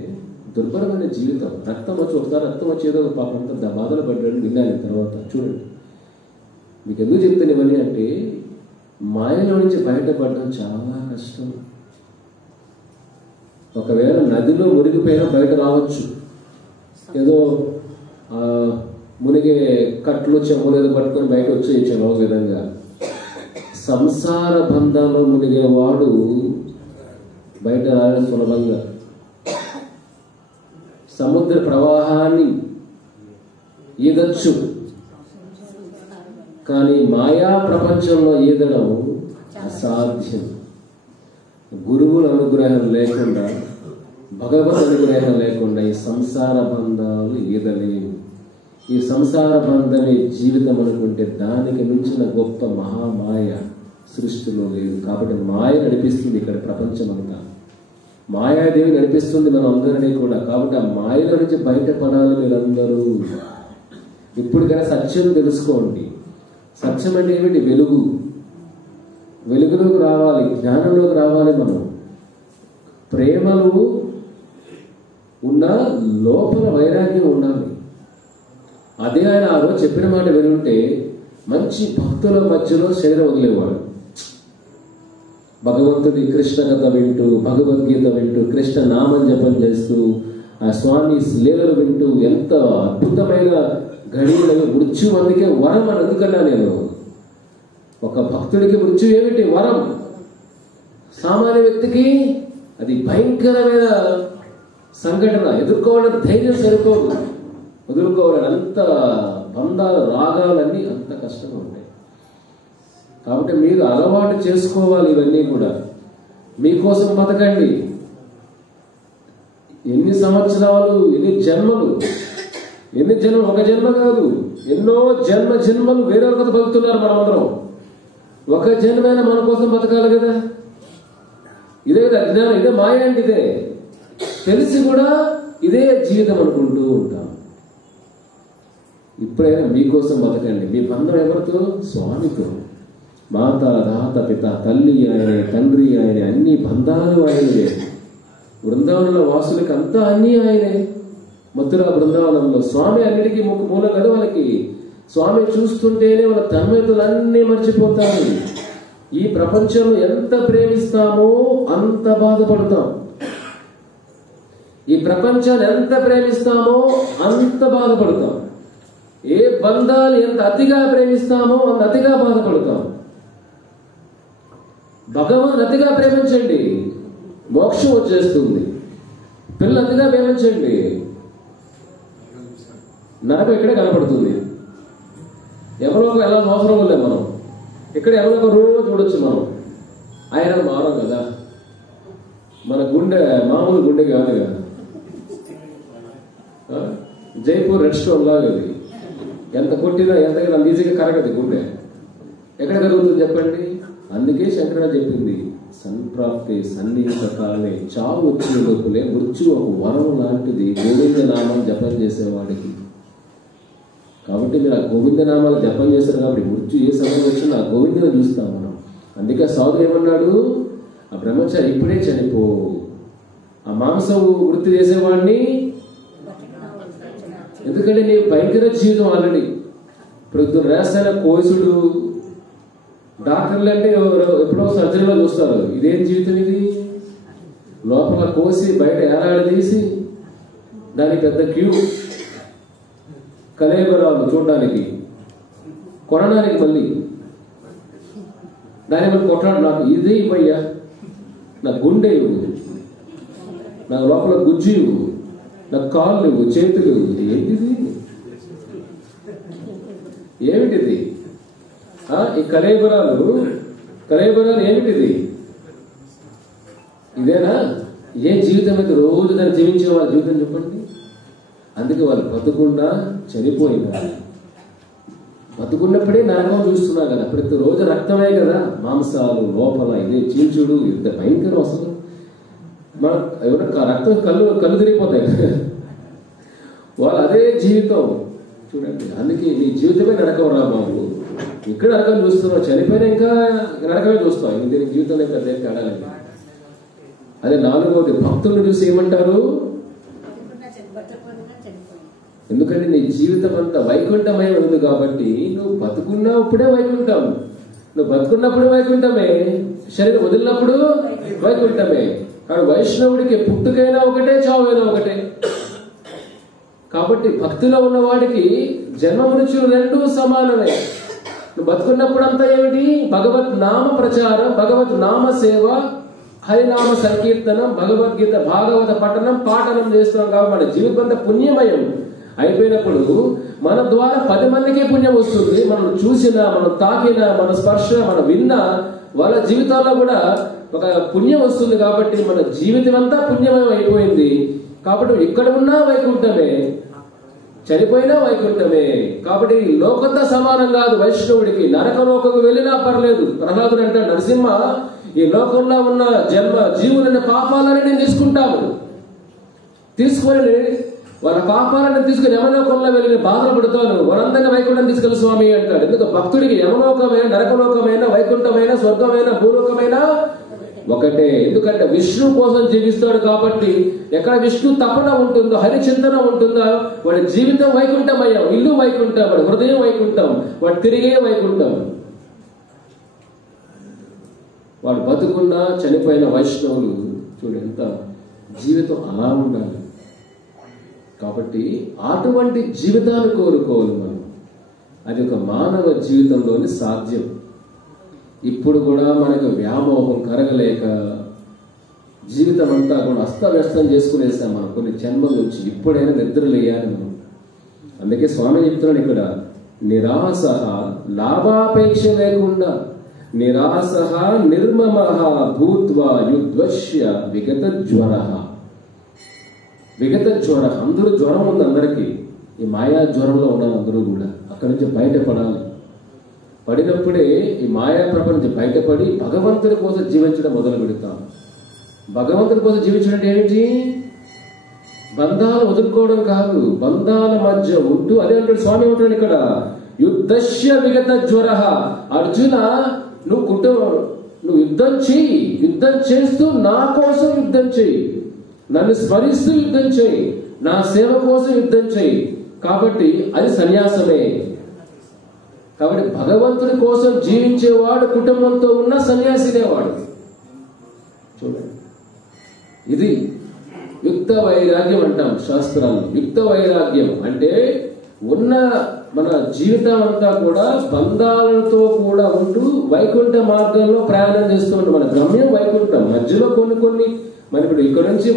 దుర్భరమైన జీవితం. రక్తం వచ్చి ఒకసారి రక్తం వచ్చేదో పాపం అంతా బాధలు పడ్డాడు విన్నాను. తర్వాత చూడండి, మీకు ఎందుకు చెప్తాను ఇవన్నీ అంటే మాయలో నుంచి బయటపడడం చాలా కష్టం. ఒకవేళ నదిలో మునిగిపోయినా బయట రావచ్చు. ఏదో మునిగే కట్లు చెమ్మలేదో పట్టుకొని బయట వచ్చేయచ్చాను ఒక విధంగా. సంసార బంధాల్లో మునిగేవాడు బయట రావడం సులభంగా. సముద్ర ప్రవాహాన్ని ఈదచ్చు, కానీ మాయా ప్రపంచంలో ఈదడం అసాధ్యం. గురువుల అనుగ్రహం లేకుండా, భగవత్ అనుగ్రహం లేకుండా ఈ సంసార బంధాలు ఈదలేము. ఈ సంసార బంధమే జీవితం అనుకుంటే దానికి మించిన గొప్ప మహామాయ సృష్టిలో లేదు. కాబట్టి మాయ నడిపిస్తుంది ఇక్కడ ప్రపంచం అంతా. మాయాదేవి నడిపిస్తుంది మనం అందరినీ కూడా. కాబట్టి ఆ మాయలో నుంచి బయటపడాలి మీరందరూ. ఇప్పటికైనా సత్యం తెలుసుకోండి. సత్యం అంటే ఏమిటి? వెలుగు. వెలుగులోకి రావాలి, జ్ఞానంలోకి రావాలి. మనం ప్రేమలు ఉన్న లోపల వైరాగ్యం ఉండాలి. అదే ఆయన ఆ రోజు చెప్పిన మాట వినుంటే మంచి భక్తుల మధ్యలో శరీరం వదిలేవాడు. భగవంతుడి కృష్ణ కథ వింటూ, భగవద్గీత వింటూ, కృష్ణ నామం జపం చేస్తూ, ఆ స్వామి లీలలు వింటూ ఎంత అద్భుతమైన ఘడియలు. మృత్యు అందుకే వరం అని ఎందుకన్నా నేను. ఒక భక్తుడికి మృత్యు ఏమిటి? వరం. సామాన్య వ్యక్తికి అది భయంకరమైన సంఘటన. ఎదుర్కోవడం ధైర్యం సరిపోదు, వదులుకోవాలని. అంత బంధాలు, రాగాలన్నీ అంత కష్టంగా ఉంటాయి. కాబట్టి మీరు అలవాటు చేసుకోవాలి ఇవన్నీ కూడా. మీకోసం బతకండి. ఎన్ని సంవత్సరాలు, ఎన్ని జన్మలు, ఒక జన్మ కాదు, ఎన్నో జన్మలు వేరే కొత్త బతుకుతున్నారు మనమందరం. ఒక జన్మైనా మన కోసం బతకాలి కదా. ఇదే కదా అజ్ఞానం, ఇదే మాయ అంటే. ఇదే తెలిసి కూడా ఇదే జీవితం అనుకుంటూ ఉంటాం. ఇప్పుడైనా మీకోసం బతకండి. మీ బంధం ఎవరితో? స్వామితో. మాత, దాత, పిత, తల్లి ఆయనే, తండ్రి ఆయనే, అన్ని బంధాలు ఆయనే. బృందావనంలో వాసులకి అంతా అన్నీ ఆయనే. మథుర బృందావనంలో స్వామి అన్నిటికీ మూలం కదా వాళ్ళకి. స్వామి చూస్తుంటేనే వాళ్ళ తన్మయతలన్నీ మర్చిపోతారు. ఈ ప్రపంచంలో ఎంత ప్రేమిస్తామో అంత బాధపడతాం. ఈ ప్రపంచాన్ని ఎంత ప్రేమిస్తామో అంత బాధపడతాం. ఏ బంధాలు ఎంత అతిగా ప్రేమిస్తామో అంత అతిగా బాధపడతాం. భగవాన్ అతిగా ప్రేమించండి, మోక్షం వచ్చేస్తుంది. పిల్లలు అతిగా ప్రేమించండి, నరకం ఇక్కడే కనపడుతుంది. ఎవరో ఎలా అవసరం లేదు. మనం ఇక్కడ ఎవరో రోజు చూడొచ్చు. మనం ఆయన మారం కదా. మన గుండె మామూలు గుండె కాదు కదా. జైపూర్ రెడ్ స్టోన్ లాగా అది. ఎంత కొట్టినా ఎంతగా ఈజీగా కరగదు గుండె. ఎక్కడ కరుగుతుంది చెప్పండి? అందుకే శంకరాచార్య చెప్పింది, సంప్రాప్తి సన్నిహిత కాలమే, చావు వచ్చిన లోపులే మృత్యు ఒక వరం లాంటిది గోవింద నామం జపం చేసేవాడికి. కాబట్టి మీరు ఆ గోవింద నామాలు జపం చేశారు కాబట్టి మృత్యు ఏ సమయం వచ్చినా ఆ గోవిందుని చూస్తాం మనం. అందుకే సాధువు ఏమన్నాడు? ఆ బ్రహ్మచారి ఇప్పుడే చనిపో. ఆ మాంసం వృత్తి చేసేవాడిని, ఎందుకంటే నీ భయంకర జీవితం ఆల్రెడీ. ఇప్పుడు రాష్ట్రాల కోసుడు డాక్టర్లు అంటే ఎప్పుడో సర్జరీలో చూస్తారు. ఇదేం జీవితం ఇది? లోపల కోసి బయట ఏలాడదీసి దానికి పెద్ద క్యూ, కలేబరాలు చూడడానికి, కొనడానికి, మళ్ళీ దాని మళ్ళీ కొట్లాడు. నాకు ఇది ఇవ్వయ్యా, నా గుండె ఇవ్వు, నాకు లోపల గుజ్జు ఇవ్వు, నాకు కాళ్ళు ఇవ్వు, చేతులు ఇవ్వు. ఏంటిది? ఏమిటిది? ఈ కలేబరాలు ఏమిటిది? ఇదేనా? ఏ జీవితం అయితే రోజు దాన్ని జీవించే వాళ్ళ జీవితం చెప్పండి. అందుకే వాళ్ళు బతుకున్నా చనిపోయినా, బతుకున్నప్పుడే నరకం చూస్తున్నారు కదా. ప్రతి రోజు రక్తమే కదా, మాంసాలు లోపల ఇదే చీల్చుడు, ఇంత భయంకరం అసలు. మన ఎవరైనా రక్తం కళ్ళు తిరిగిపోతాయి వాళ్ళు అదే జీవితం చూడండి. అందుకే నీ జీవితమే నరకం రా బాబు. ఇక్కడ నరకం చూస్తున్నావు, చనిపోయినా ఇంకా నరకమే చూస్తావు. ఇంక దీనికి జీవితంలో ఇంకా తేడాలండి. అదే నాలుగవది, భక్తులను చూసి ఏమంటారు? ఎందుకంటే నీ జీవితం అంతా వైకుంఠమై ఉంది కాబట్టి నువ్వు బతుకున్నప్పుడే వైకుంఠం, నువ్వు బతుకున్నప్పుడు వైకుంఠమే, శరీరం వదిలినప్పుడు వైకుంఠమే. కానీ వైష్ణవుడికి పుట్టుకైనా ఒకటే, చావైనా ఒకటే. కాబట్టి భక్తిలో ఉన్న వాడికి జన్మ మృత్యులు రెండూ సమానమే. నువ్వు బతుకున్నప్పుడు అంతా ఏమిటి? భగవత్ నామ ప్రచారం, భగవత్ నామ సేవ, హరినామ సంకీర్తనం, భగవద్గీత భాగవత పఠనం పాఠనం చేస్తున్నాం కాబట్టి మన జీవితం అంతా పుణ్యమయం అయిపోయినప్పుడు మన ద్వారా 10 మందికి పుణ్యం వస్తుంది. మనం చూసినా, మనం తాకినా, మన స్పర్శ, మనం విన్నా వాళ్ళ జీవితాల్లో కూడా ఒక పుణ్యం వస్తుంది. కాబట్టి మన జీవితం అంతా పుణ్యమయం అయిపోయింది. కాబట్టి ఇక్కడ ఉన్నా వైకుంఠమే, చనిపోయినా వైకుంఠమే. కాబట్టి లోకంతో సమానం కాదు వైష్ణవుడికి. నరకలోకకు వెళ్ళినా పర్లేదు. ప్రహ్లాదుడు అంటాడు, నరసింహ ఈ లోకంలో ఉన్న జీవులైన పాపాలని నేను తీసుకొని వాళ్ళ పాపాలను తీసుకుని యమలోకంలో వెళ్ళి బాధలు పడుతాను, వాళ్ళందరినీ వైకుంఠం తీసుకెళ్ళి స్వామి అంటాడు. ఎందుకు? భక్తుడికి యమలోకమైన, నరకలోకమైన, వైకుంఠమైన, స్వర్గమైన, భూలోకమైన ఒకటే. ఎందుకంటే విష్ణు కోసం జీవిస్తాడు కాబట్టి ఎక్కడ విష్ణు తపన ఉంటుందో, హరి చింతన ఉంటుందో వాడి జీవితం వైకుంఠమయ్యాం. ఇల్లు వైకుంఠం, వాడి హృదయం వైకుంఠం, వాడు తిరిగే వైకుంఠం. వాడు బతుకున్నా చనిపోయిన వైష్ణవులు చూడు ఎంత జీవితం అలా ఉండాలి. కాబట్టి అటువంటి జీవితాన్ని కోరుకోవాలి మనం. అది ఒక మానవ జీవితంలోని సాధ్యం. ఇప్పుడు కూడా మనకు వ్యామోహం కరగలేక జీవితం అంతా కూడా అస్తవ్యస్తం చేసుకునేసాం మనం కొన్ని జన్మల నుంచి. ఇప్పుడైనా నిద్రలేయాలి మనం. అందుకే స్వామి చెప్తున్నాడు ఇక్కడ, నిరాశ లాభాపేక్ష లేకుండా, నిరాశ నిర్మమ భూత్వా యుద్వశ్య విగత జ్వర. విగత జ్వర, అందరూ జ్వరం ఉంది అందరికీ. ఈ మాయా జ్వరంలో ఉన్నారు అందరూ కూడా. అక్కడి నుంచి బయటపడాలి. పడినప్పుడే ఈ మాయా ప్రపంచం బయటపడి భగవంతుడి కోసం జీవించడం మొదలు పెడతాం. భగవంతుడి కోసం జీవించడం ఏమిటి? బంధాలు వదులుకోవడం కాదు, బంధాల మధ్య ఉంటూ, అదే అంటాడు స్వామి ఉంటాడు ఇక్కడ, యుద్ధస్య విగత జ్వర. అర్జున నువ్వు యుద్ధం చెయ్యి, యుద్ధం చేస్తూ నా కోసం యుద్ధం చెయ్యి, నన్ను స్మరిస్తూ యుద్ధం చెయ్యి, నా సేవ కోసం యుద్ధం చెయ్యి. కాబట్టి అది సన్యాసమే. కాబట్టి భగవంతుడి కోసం జీవించేవాడు కుటుంబంతో ఉన్న సన్యాసినేవాడు. చూడండి, ఇది యుక్త వైరాగ్యం అంటాం శాస్త్రాలు. యుక్త వైరాగ్యం అంటే ఉన్న మన జీవితం అంతా కూడా బంధాలతో కూడా ఉంటూ వైకుంఠ మార్గంలో ప్రయాణం చేస్తూ ఉంటాం. మన గమ్యం వైకుంఠం. మధ్యలో కొన్ని మరి ఇప్పుడు ఇక్కడ నుంచి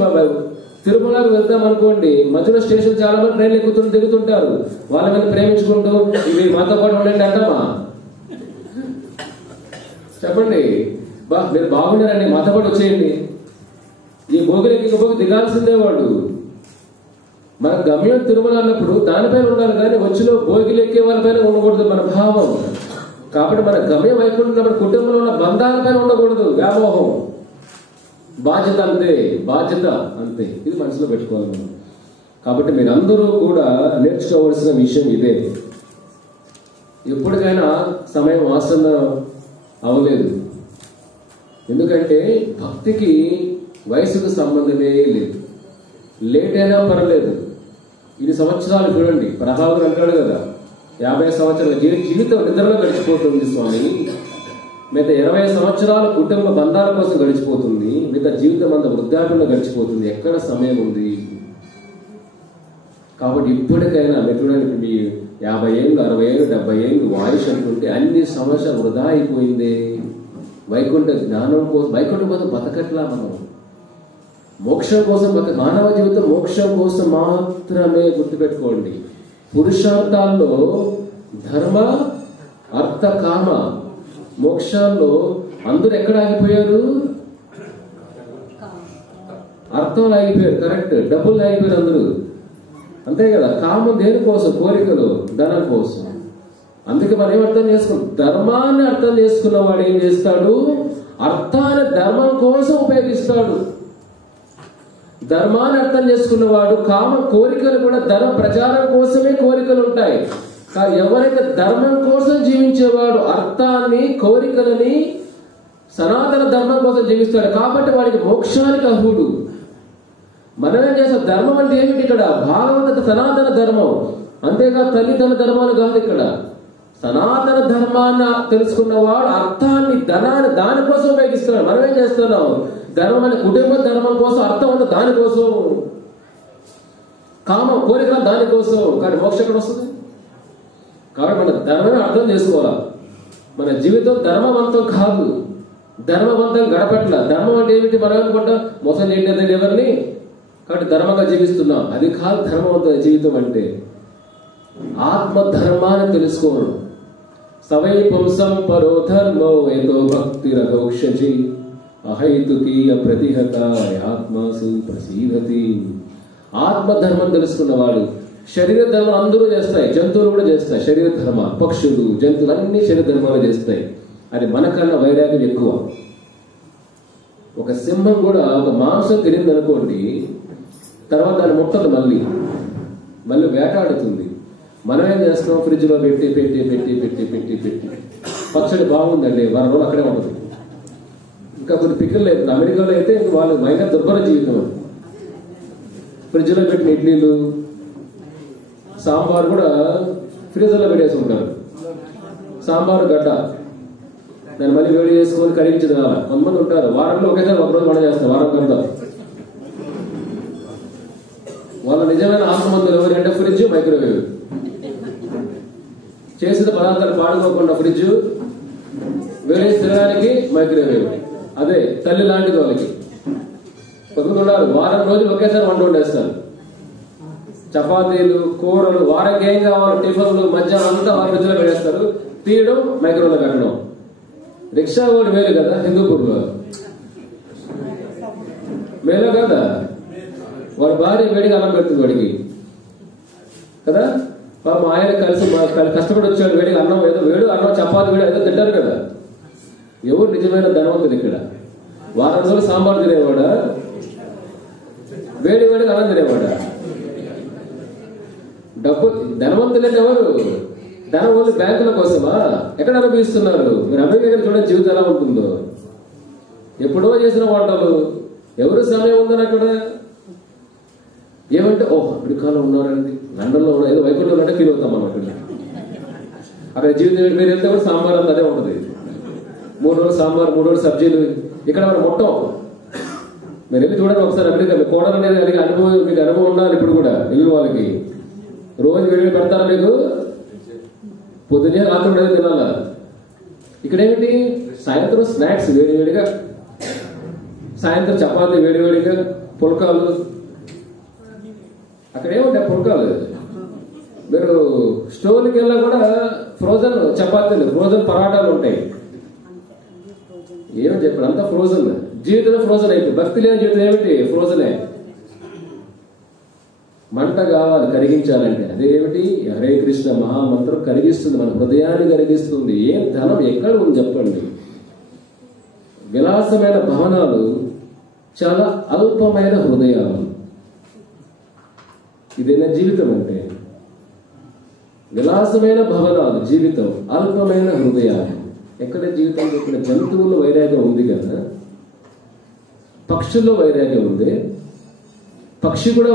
తిరుమలకు వెళ్తాం అనుకోండి, మధ్యలో స్టేషన్ చాలా మంది ట్రైన్లు దిగుతుంటారు. వాళ్ళ మీద ప్రేమించుకుంటూ ఇవి మాతో పాటు ఉండండి అంటామా? చెప్పండి, మీరు బాగున్నారండి, మాతో పాటు వచ్చేయండి. ఈ భోగిలకి ఇంకొక దిగాల్సిందే వాడు. మన గమ్యం తిరుమల అన్నప్పుడు దానిపైన ఉండాలి, కానీ వచ్చిలో భోగిలు ఎక్కే వాళ్ళపైన ఉండకూడదు మన భావం. కాబట్టి మన గమ్యం వైకుంఠం కుటుంబంలో ఉన్న బంధాలపైన ఉండకూడదు వ్యామోహం. బాధ్యత అంతే. ఇది మనసులో పెట్టుకోవాలి మనం. కాబట్టి మీరందరూ కూడా నేర్చుకోవాల్సిన విషయం ఇదే. ఎప్పటికైనా సమయం ఆసన్నం అవ్వలేదు. ఎందుకంటే భక్తికి వయసుకు సంబంధమే లేదు. లేట్ అయినా పర్లేదు. 2 సంవత్సరాలు చూడండి, ప్రహ్లాదుడు అంటాడు కదా, 50 సంవత్సరాల జీవితం నిద్రలో గడిచిపోతుంది స్వామి, మిగతా 20 సంవత్సరాలు కుటుంబ బంధాల కోసం గడిచిపోతుంది, మిగతా జీవితం అంతా వృద్ధాప్యంలో గడిచిపోతుంది. ఎక్కడ సమయం ఉంది? కాబట్టి ఇప్పటికైనా మీరు చూడండి, మీ 50 ఏళ్ళు, 60 ఏళ్ళు, 70 ఏళ్ళు ఆయుష్ అనుకుంటే అన్ని సంవత్సరాలు వృధా అయిపోయింది. వైకుంఠ జ్ఞానం కోసం, వైకుంఠం కోసం బతకట్లా మనం. మోక్షం కోసం మానవ జీవితం మోక్షం కోసం మాత్రమే. గుర్తుపెట్టుకోండి, పురుషార్థాల్లో ధర్మ, అర్థ, కామ, మోక్షాల్లో అందరూ ఎక్కడ ఆగిపోయారు? అర్థం ఆగిపోయారు, కరెక్ట్, డబ్బులు ఆగిపోయారు అందరూ, అంతే కదా. కామం దేనికోసం? కోరికలు, ధనం కోసం. అందుకే మనం ఏం అర్థం చేసుకున్నాం? ధర్మాన్ని అర్థం చేసుకున్న వాడు ఏం చేస్తాడు? అర్థాన్ని ధర్మం కోసం ఉపయోగిస్తాడు. ధర్మాన్ని అర్థం చేసుకున్నవాడు కామ కోరికలు కూడా ధర్మ ప్రచారం కోసమే కోరికలు ఉంటాయి. కానీ ఎవరైతే ధర్మం కోసం జీవించేవాడు అర్థాన్ని కోరికలని సనాతన ధర్మం కోసం జీవిస్తాడు కాబట్టి వాడికి మోక్షానికి అర్హుడు. మనమేం చేస్తాం? ధర్మం అంటే ఏమిటి? ఇక్కడ భాగవత సనాతన ధర్మం, అంతేగా తల్లిదండ్రుల ధర్మాలు కాదు. ఇక్కడ సనాతన ధర్మాన్ని తెలుసుకున్నవాడు అర్థాన్ని ధనాన్ని దానికోసం ఉపయోగిస్తున్నాడు. మనం ఏం చేస్తున్నాం? ధర్మం అంటే కుటుంబ ధర్మం కోసం, అర్థం అంతా దానికోసం, కామం కోరిక దానికోసం. కానీ మోక్షం ఎక్కడ వస్తుంది? కాబట్టి మన ధర్మమే అర్థం చేసుకోవాలి. మన జీవితం ధర్మవంతం కాదు, ధర్మవంతం గడపట్ల. ధర్మం అంటే ఏమిటి? మనం అనుకుంటాం మోసం చేయలేదు ఎవరిని, కాబట్టి ధర్మంగా జీవిస్తున్నాం. అది కాదు ధర్మవంత జీవితం అంటే. ఆత్మధర్మాన్ని తెలుసుకోవడం. సవై పుంసం పరో ధర్మో ఏదో భక్తిరఘోక్షజి అహైతుకీయ ప్రతిహత ఆత్మాసు ప్రసీదతి. ఆత్మధర్మం తెలుసుకున్నవాడు శరీర ధర్మం అందరూ చేస్తాయి, జంతువులు కూడా చేస్తాయి శరీర ధర్మాలు, పక్షులు జంతువులు అన్ని శరీర ధర్మాలు చేస్తాయి. అది మనకన్నా వైరాగ్యం ఎక్కువ. ఒక సింహం కూడా ఒక మాంసం తినింది అనుకోండి, తర్వాత దాన్ని ముట్టదు, మళ్ళీ వేటాడుతుంది. మనం ఏం చేస్తాం? ఫ్రిడ్జ్ లో పెట్టి పెట్టి పెట్టి పెట్టి పెట్టి పెట్టి పచ్చడి బాగుందండి, వారం రోజులు అక్కడే ఉంటుంది. ఇంకా కొన్ని పిక్కలు లేదు. అమెరికాలో అయితే వాళ్ళు మైనా దుర్భర జీవితం. ఫ్రిడ్జ్ లో పెట్టిన ఇడ్లీలు, సాంబార్ కూడా ఫ్రీజర్ లో పెట్టేసి ఉంటారు. సాంబారు గడ్డ, దాన్ని మళ్ళీ వేడి చేసుకొని కరిగించి తినాలి. కొంతమంది ఉంటారు వారంలో ఒకేసారి ఒకరోజు వంట చేస్తారు, వారం కంతా. వాళ్ళ నిజమైన ఆత్మమందులు ఎవరంటే ఫ్రిడ్జ్, మైక్రోవేవ్. చేసిన పదార్థాలు పాడుకోకుండా ఫ్రిడ్జ్, వేడి తినడానికి మైక్రోవేవ్. అదే తల్లి లాంటిది వాళ్ళకి. కొంతమంది ఉన్నారు వారం రోజులు ఒకేసారి వంట వండేస్తారు. చపాతీలు, కూరలు, వారానికి ఏం కావాలి, టిఫిన్లు, మధ్యాహ్నం అంతా వారి ఫ్రిడ్జ్లో పెట్టేస్తారు. తీయడం, మైక్రోవేవ్లో పెట్టడం. రిక్షా వాడు మేలు కదా, హిందూపూర్లో మేలు కదా. వాడి భార్య వేడిగా అన్నం పెడుతుంది వాడికి కదా. పాపం ఆయన కలిసి కష్టపడి వచ్చాడు, వేడిగా అన్నం, ఏదో వేడు అన్నం, చపాతి వేడి ఏదో తింటారు కదా. ఎవరు నిజమైన ధనవంతులు ఇక్కడ? వారం రోజులు సాంబార్ తినేవాడా, వేడి వేడిగా అన్నం తినేవాడా? డబ్బు ధనవంతులైన ఎవరు? ధనం ఓన్లీ బ్యాంకుల కోసమా? ఎక్కడ అనుభవిస్తున్నారు మీరు? అమెరికా చూడండి జీవితం ఎలా ఉంటుందో. ఎప్పుడో చేసిన వంటలు, ఎవరు సమయం ఉందని అక్కడ ఏమంటే అమెరికాలో ఉన్నారండి, లండన్ లో ఉన్నారు, ఏదో వైకుంఠంలో ఉన్నట్టే ఫీల్ అవుతాం మనం. అక్కడ జీవితం మీరు వెళ్తే కూడా సాంబార్ అంతా అదే ఉంటుంది. 3 రోజులు సాంబార్, 3 రోజులు సబ్జీలు. ఇక్కడ మనం మొట్టం మీరు వెళ్ళి చూడండి ఒకసారి అమెరికా. మీ కోడలు అనేది అనుభవం, మీకు అనుభవం ఉండాలి. ఇప్పుడు కూడా ఇల్లు వాళ్ళకి రోజు వేడి పెడతారా మీకు? పొద్దున్నే రాత్రి ఉండేది తినాలా. ఇక్కడ ఏమిటి? సాయంత్రం స్నాక్స్ వేడివేడిగా, సాయంత్రం చపాతీ వేడివేడిగా, పుల్కాలు. అక్కడ ఏముంటాయి పుల్కాలు? మీరు స్టోర్కి వెళ్ళా కూడా ఫ్రోజన్ చపాతీలు, ఫ్రోజన్ పరాటాలు ఉంటాయి. ఏమని చెప్పారు? అంతా ఫ్రోజన్. జీవితంలో ఫ్రోజన్ అయిపోయి. భక్తి లేని జీవితం ఏమిటి? ఫ్రోజనే. మంట కావాలి కరిగించాలంటే. అదేమిటి? హరే కృష్ణ మహామంత్రం కరిగిస్తుంది, మన హృదయాన్ని కరిగిస్తుంది. ఏం ధనం ఎక్కడ ఉంది చెప్పండి? విలాసమైన భవనాలు, చాలా అల్పమైన హృదయాలు. ఇదేనా జీవితం అంటే? విలాసమైన భవనాలు జీవితం, అల్పమైన హృదయాలు. ఎక్కడ జీవితం? ఇక్కడ జంతువుల్లో వైరాగ్యం ఉంది కదా, పక్షుల్లో వైరాగ్యం ఉంది. పక్షి కూడా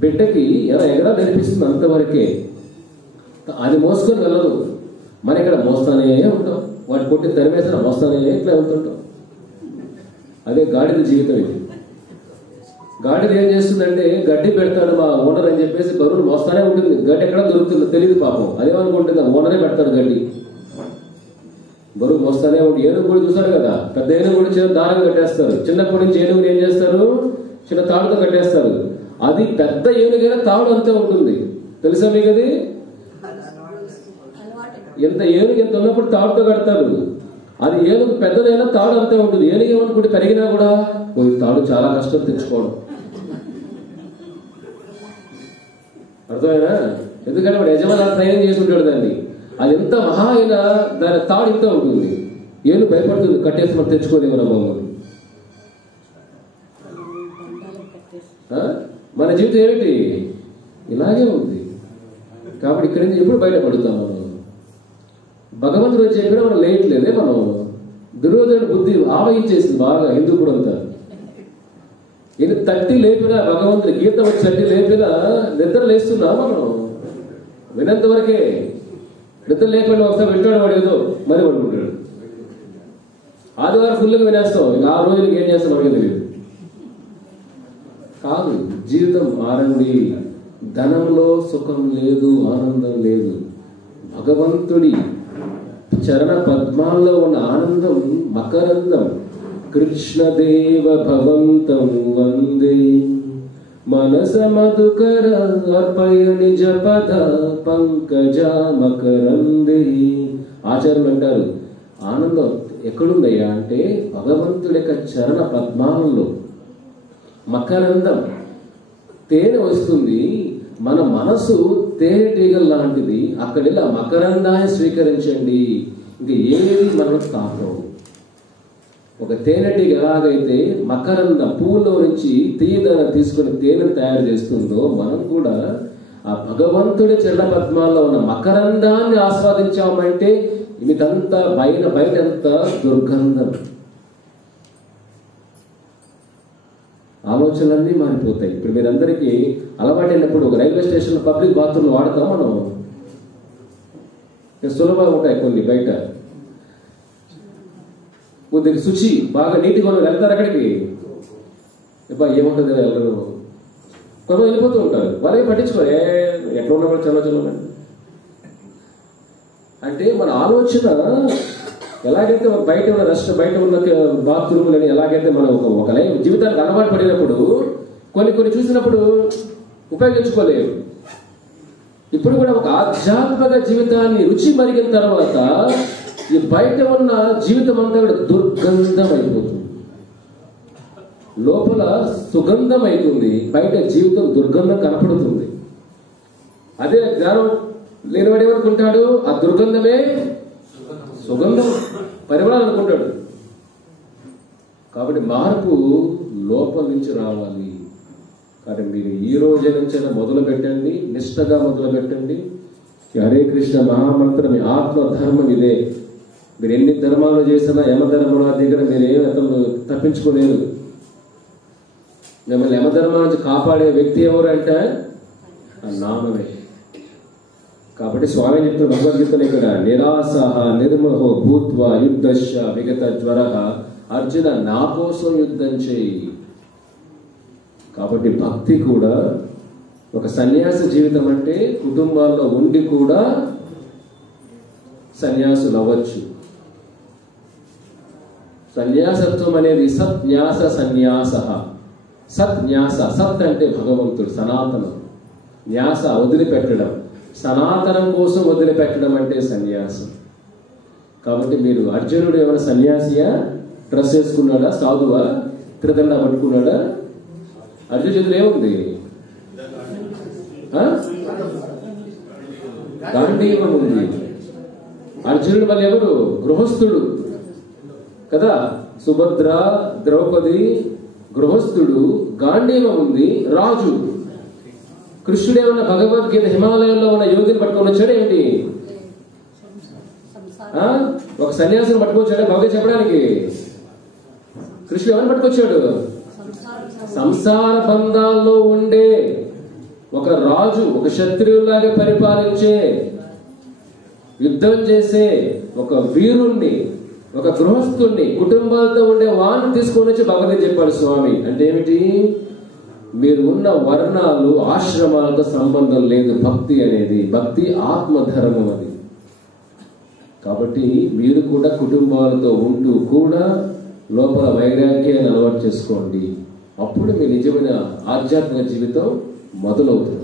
బిడ్డకి ఎలా ఎగడా నేర్పిస్తుంది అంతవరకే, అది మోసుకొని వెళ్ళదు. మన ఇక్కడ మోస్తానే ఉంటాం, వాటి కొట్టి తరిమేసిన మోస్తానే ఇట్లా వెళ్తుంటాం. అదే గాడిద జీవితం. ఇది గాడిద ఏం చేస్తుందంటే గడ్డి పెడతాడు మా ఓనర్ అని చెప్పేసి బరువులు మోస్తానే ఉంటుంది. గడ్డి ఎక్కడ దొరుకుతుందో తెలియదు పాపం. అదేమనుకుంటుంది, ఓనరే పెడతాడు గడ్డి, బరువు మోస్తానే ఉంటుంది. ఏనుగు కూడా చూసారు కదా, పెద్ద ఏనుగు కూడా చిన్న దారం కట్టేస్తారు. చిన్నప్పటి నుంచి ఏనుగుని ఏం చేస్తారు? చిన్న తాడుతో కట్టేస్తారు. అది పెద్ద ఏనుగైనా తాడు అంతే ఉంటుంది. తెలుసా మీకు? అది ఎంత ఏనుగు ఎంత ఉన్నప్పుడు తాడుతో కడతారు. అది ఏనుగు పెద్దదైనా తాడు అంతే ఉంటుంది. ఏనుగు ఏమనుకుంటే పెరిగినా కూడా తాడు చాలా కష్టం తెచ్చుకోవడం. అర్థమైనా? ఎందుకంటే వాడు యజమాని ట్రైనింగ్ చేసి ఉంటాడు దాన్ని. అది ఎంత మహా అయినా దాని తాడు ఇంత ఉంటుంది. ఏనుగు భయపడుతుంది, కట్టేసి మనం తెచ్చుకోలేము బొమ్మలు. మన జీవితం ఏమిటి? ఇలాగే ఉంది. కాబట్టి ఇక్కడి నుంచి ఎప్పుడు బయటపడుతాం మనం? భగవంతుడు చెప్పినా మనం లేయట్లేదే. మనం దుర్యోధనుడి బుద్ధి ఆవహించేసింది బాగా హిందూపుడు అంతా. ఇది తట్టి లేపినా భగవంతుడి గీత వచ్చి తట్టి లేపినా నిద్ర లేస్తున్నా మనం వినంత వరకే. నిద్ర లేకుండా ఒకసారి వింటాడు వాడు ఏదో మరి పడుకుంటాడు. ఆదివారం ఫుల్గా వినేస్తాం, ఇంకా ఆ రోజులకి ఏం చేస్తాం మనకి తెలియదు. కాదు, జీవితం మారండి. ధనంలో సుఖం లేదు, ఆనందం లేదు. భగవంతుడి చరణ పద్మాల్లో ఉన్న ఆనందం మకరందం. కృష్ణదేవ భవంతం వందే మనస మధుకర అర్పయ నిజ పద పంకజ మకరందే. ఆచార్యులు అంటారు, ఆనందం ఎక్కడుందయ్యా అంటే భగవంతుడి యొక్క చరణ పద్మాలలో. మకరందం తేనె వస్తుంది, మన మనసు తేనెటీగల లాంటిది. అక్కడెళ్ళి ఆ మకరందాన్ని స్వీకరించండి. ఇంకా ఏది మనం తాకం. ఒక తేనెటీగ ఎలాగైతే మకరందం పువ్వులో నుంచి తీయదనం తీసుకుని తేనెను తయారు చేస్తుందో, మనం కూడా ఆ భగవంతుడి చరణ పద్మాల్లో ఉన్న మకరందాన్ని ఆస్వాదించామంటే ఇదంతా బయటంతా దుర్గంధం. ఆలోచనలన్నీ మారిపోతాయి. ఇప్పుడు మీరందరికీ అలవాటైనప్పుడు ఒక రైల్వే స్టేషన్ పబ్లిక్ బాత్రూమ్లు వాడతాం మనం. సులభంగా ఉంటాయి కొన్ని, బయట కొద్దిగా శుచి బాగా నీట్గా వెళ్తారు అక్కడికి. ఏముంటుంది వెళ్ళరు, కొంత వెళ్ళిపోతూ ఉంటారు. వాళ్ళే పట్టించుకోరు, ఎట్లా ఉన్నా కూడా చలో చలో అంటే మన ఆలోచన ఎలాగైతే బయట ఉన్న బయట ఉన్న బాత్రూములని ఎలాగైతే మనం ఒక లైఫ్ జీవితానికి అలవాటు పడినప్పుడు కొన్ని చూసినప్పుడు ఉపయోగించుకోలేరు. ఇప్పుడు కూడా ఒక ఆధ్యాత్మిక జీవితాన్ని రుచి మరిగిన తర్వాత ఈ బయట ఉన్న జీవితం అంతా కూడా దుర్గంధం అయిపోతుంది. లోపల సుగంధం అవుతుంది, బయట జీవితం దుర్గంధం కనపడుతుంది. అదే జ్ఞానం లేనివాడు ఏమనుకుంటాడు? ఆ దుర్గంధమే సుగంధం పరిమళాలు అనుకుంటాడు. కాబట్టి మార్పు లోపల నుంచి రావాలి. కాబట్టి మీరు ఈ రోజు నుంచైనా మొదలు పెట్టండి, నిష్ఠగా మొదలు పెట్టండి. హరే కృష్ణ మహామంత్రం, మీ ఆత్మధర్మం ఇదే. మీరు ఎన్ని ధర్మాలు చేసినా యమధర్మం దగ్గర మీరేం అతను తప్పించుకోలేరు. మిమ్మల్ని యమధర్మం నుంచి కాపాడే వ్యక్తి ఎవరు అంటే ఆ నామమే. కాబట్టి స్వామి చెప్తున్న భగవద్గీతలు ఇక్కడ నిరాశ నిర్మహో భూత్వా యుద్ధశ విగత జ్వర. అర్జున, నా కోసం యుద్ధం చేయి. కాబట్టి భక్తి కూడా ఒక సన్యాసి జీవితం అంటే కుటుంబాల్లో ఉండి కూడా సన్యాసులు అవ్వచ్చు. సన్యాసత్వం అనేది సత్న్యాస సన్యాస. సత్న్యాస, సత్ అంటే భగవంతుడు, సనాతనం. న్యాస వదిలిపెట్టడం, సనాతనం కోసం వదిలిపెట్టడం అంటే సన్యాసం. కాబట్టి మీరు అర్జునుడు ఏమైనా సన్యాసియా? డ్రెస్ వేసుకున్నాడా? సాధువా? త్రిదండ పట్టుకున్నాడా? అర్జున్ చేతులు ఏముంది? గాంధీవం ఉంది. అర్జునుడు మళ్ళీ ఎవరు? గృహస్థుడు కదా. సుభద్ర, ద్రౌపది గృహస్థుడు. గాంధీవం ఉంది, రాజు. కృష్ణుడు ఏమన్నా భగవద్గీత హిమాలయంలో ఉన్న యోగిని పట్టుకొని వచ్చాడు ఏంటి? ఒక సన్యాసిని పట్టుకొచ్చాడు భగవద్గీత చెప్పడానికి. కృష్ణుడు ఎవరిని పట్టుకొచ్చాడు? సంసార బంధాల్లో ఉండే ఒక రాజు, ఒక క్షత్రియులాగా పరిపాలించే, యుద్ధం చేసే ఒక వీరుణ్ణి, ఒక గృహస్థుణ్ణి, కుటుంబాలతో ఉండే వాడిని తీసుకొని వచ్చి భగవద్గీత చెప్పాడు స్వామి. అంటే ఏమిటి? మీరు ఉన్న వర్ణాలు, ఆశ్రమాలతో సంబంధం లేదు. భక్తి అనేది, భక్తి ఆత్మధర్మం అది. కాబట్టి మీరు కూడా కుటుంబాలతో ఉంటూ కూడా లోపల వైరాగ్యాన్ని అలవాటు చేసుకోండి. అప్పుడు మీ నిజమైన ఆధ్యాత్మిక జీవితం మొదలవుతుంది.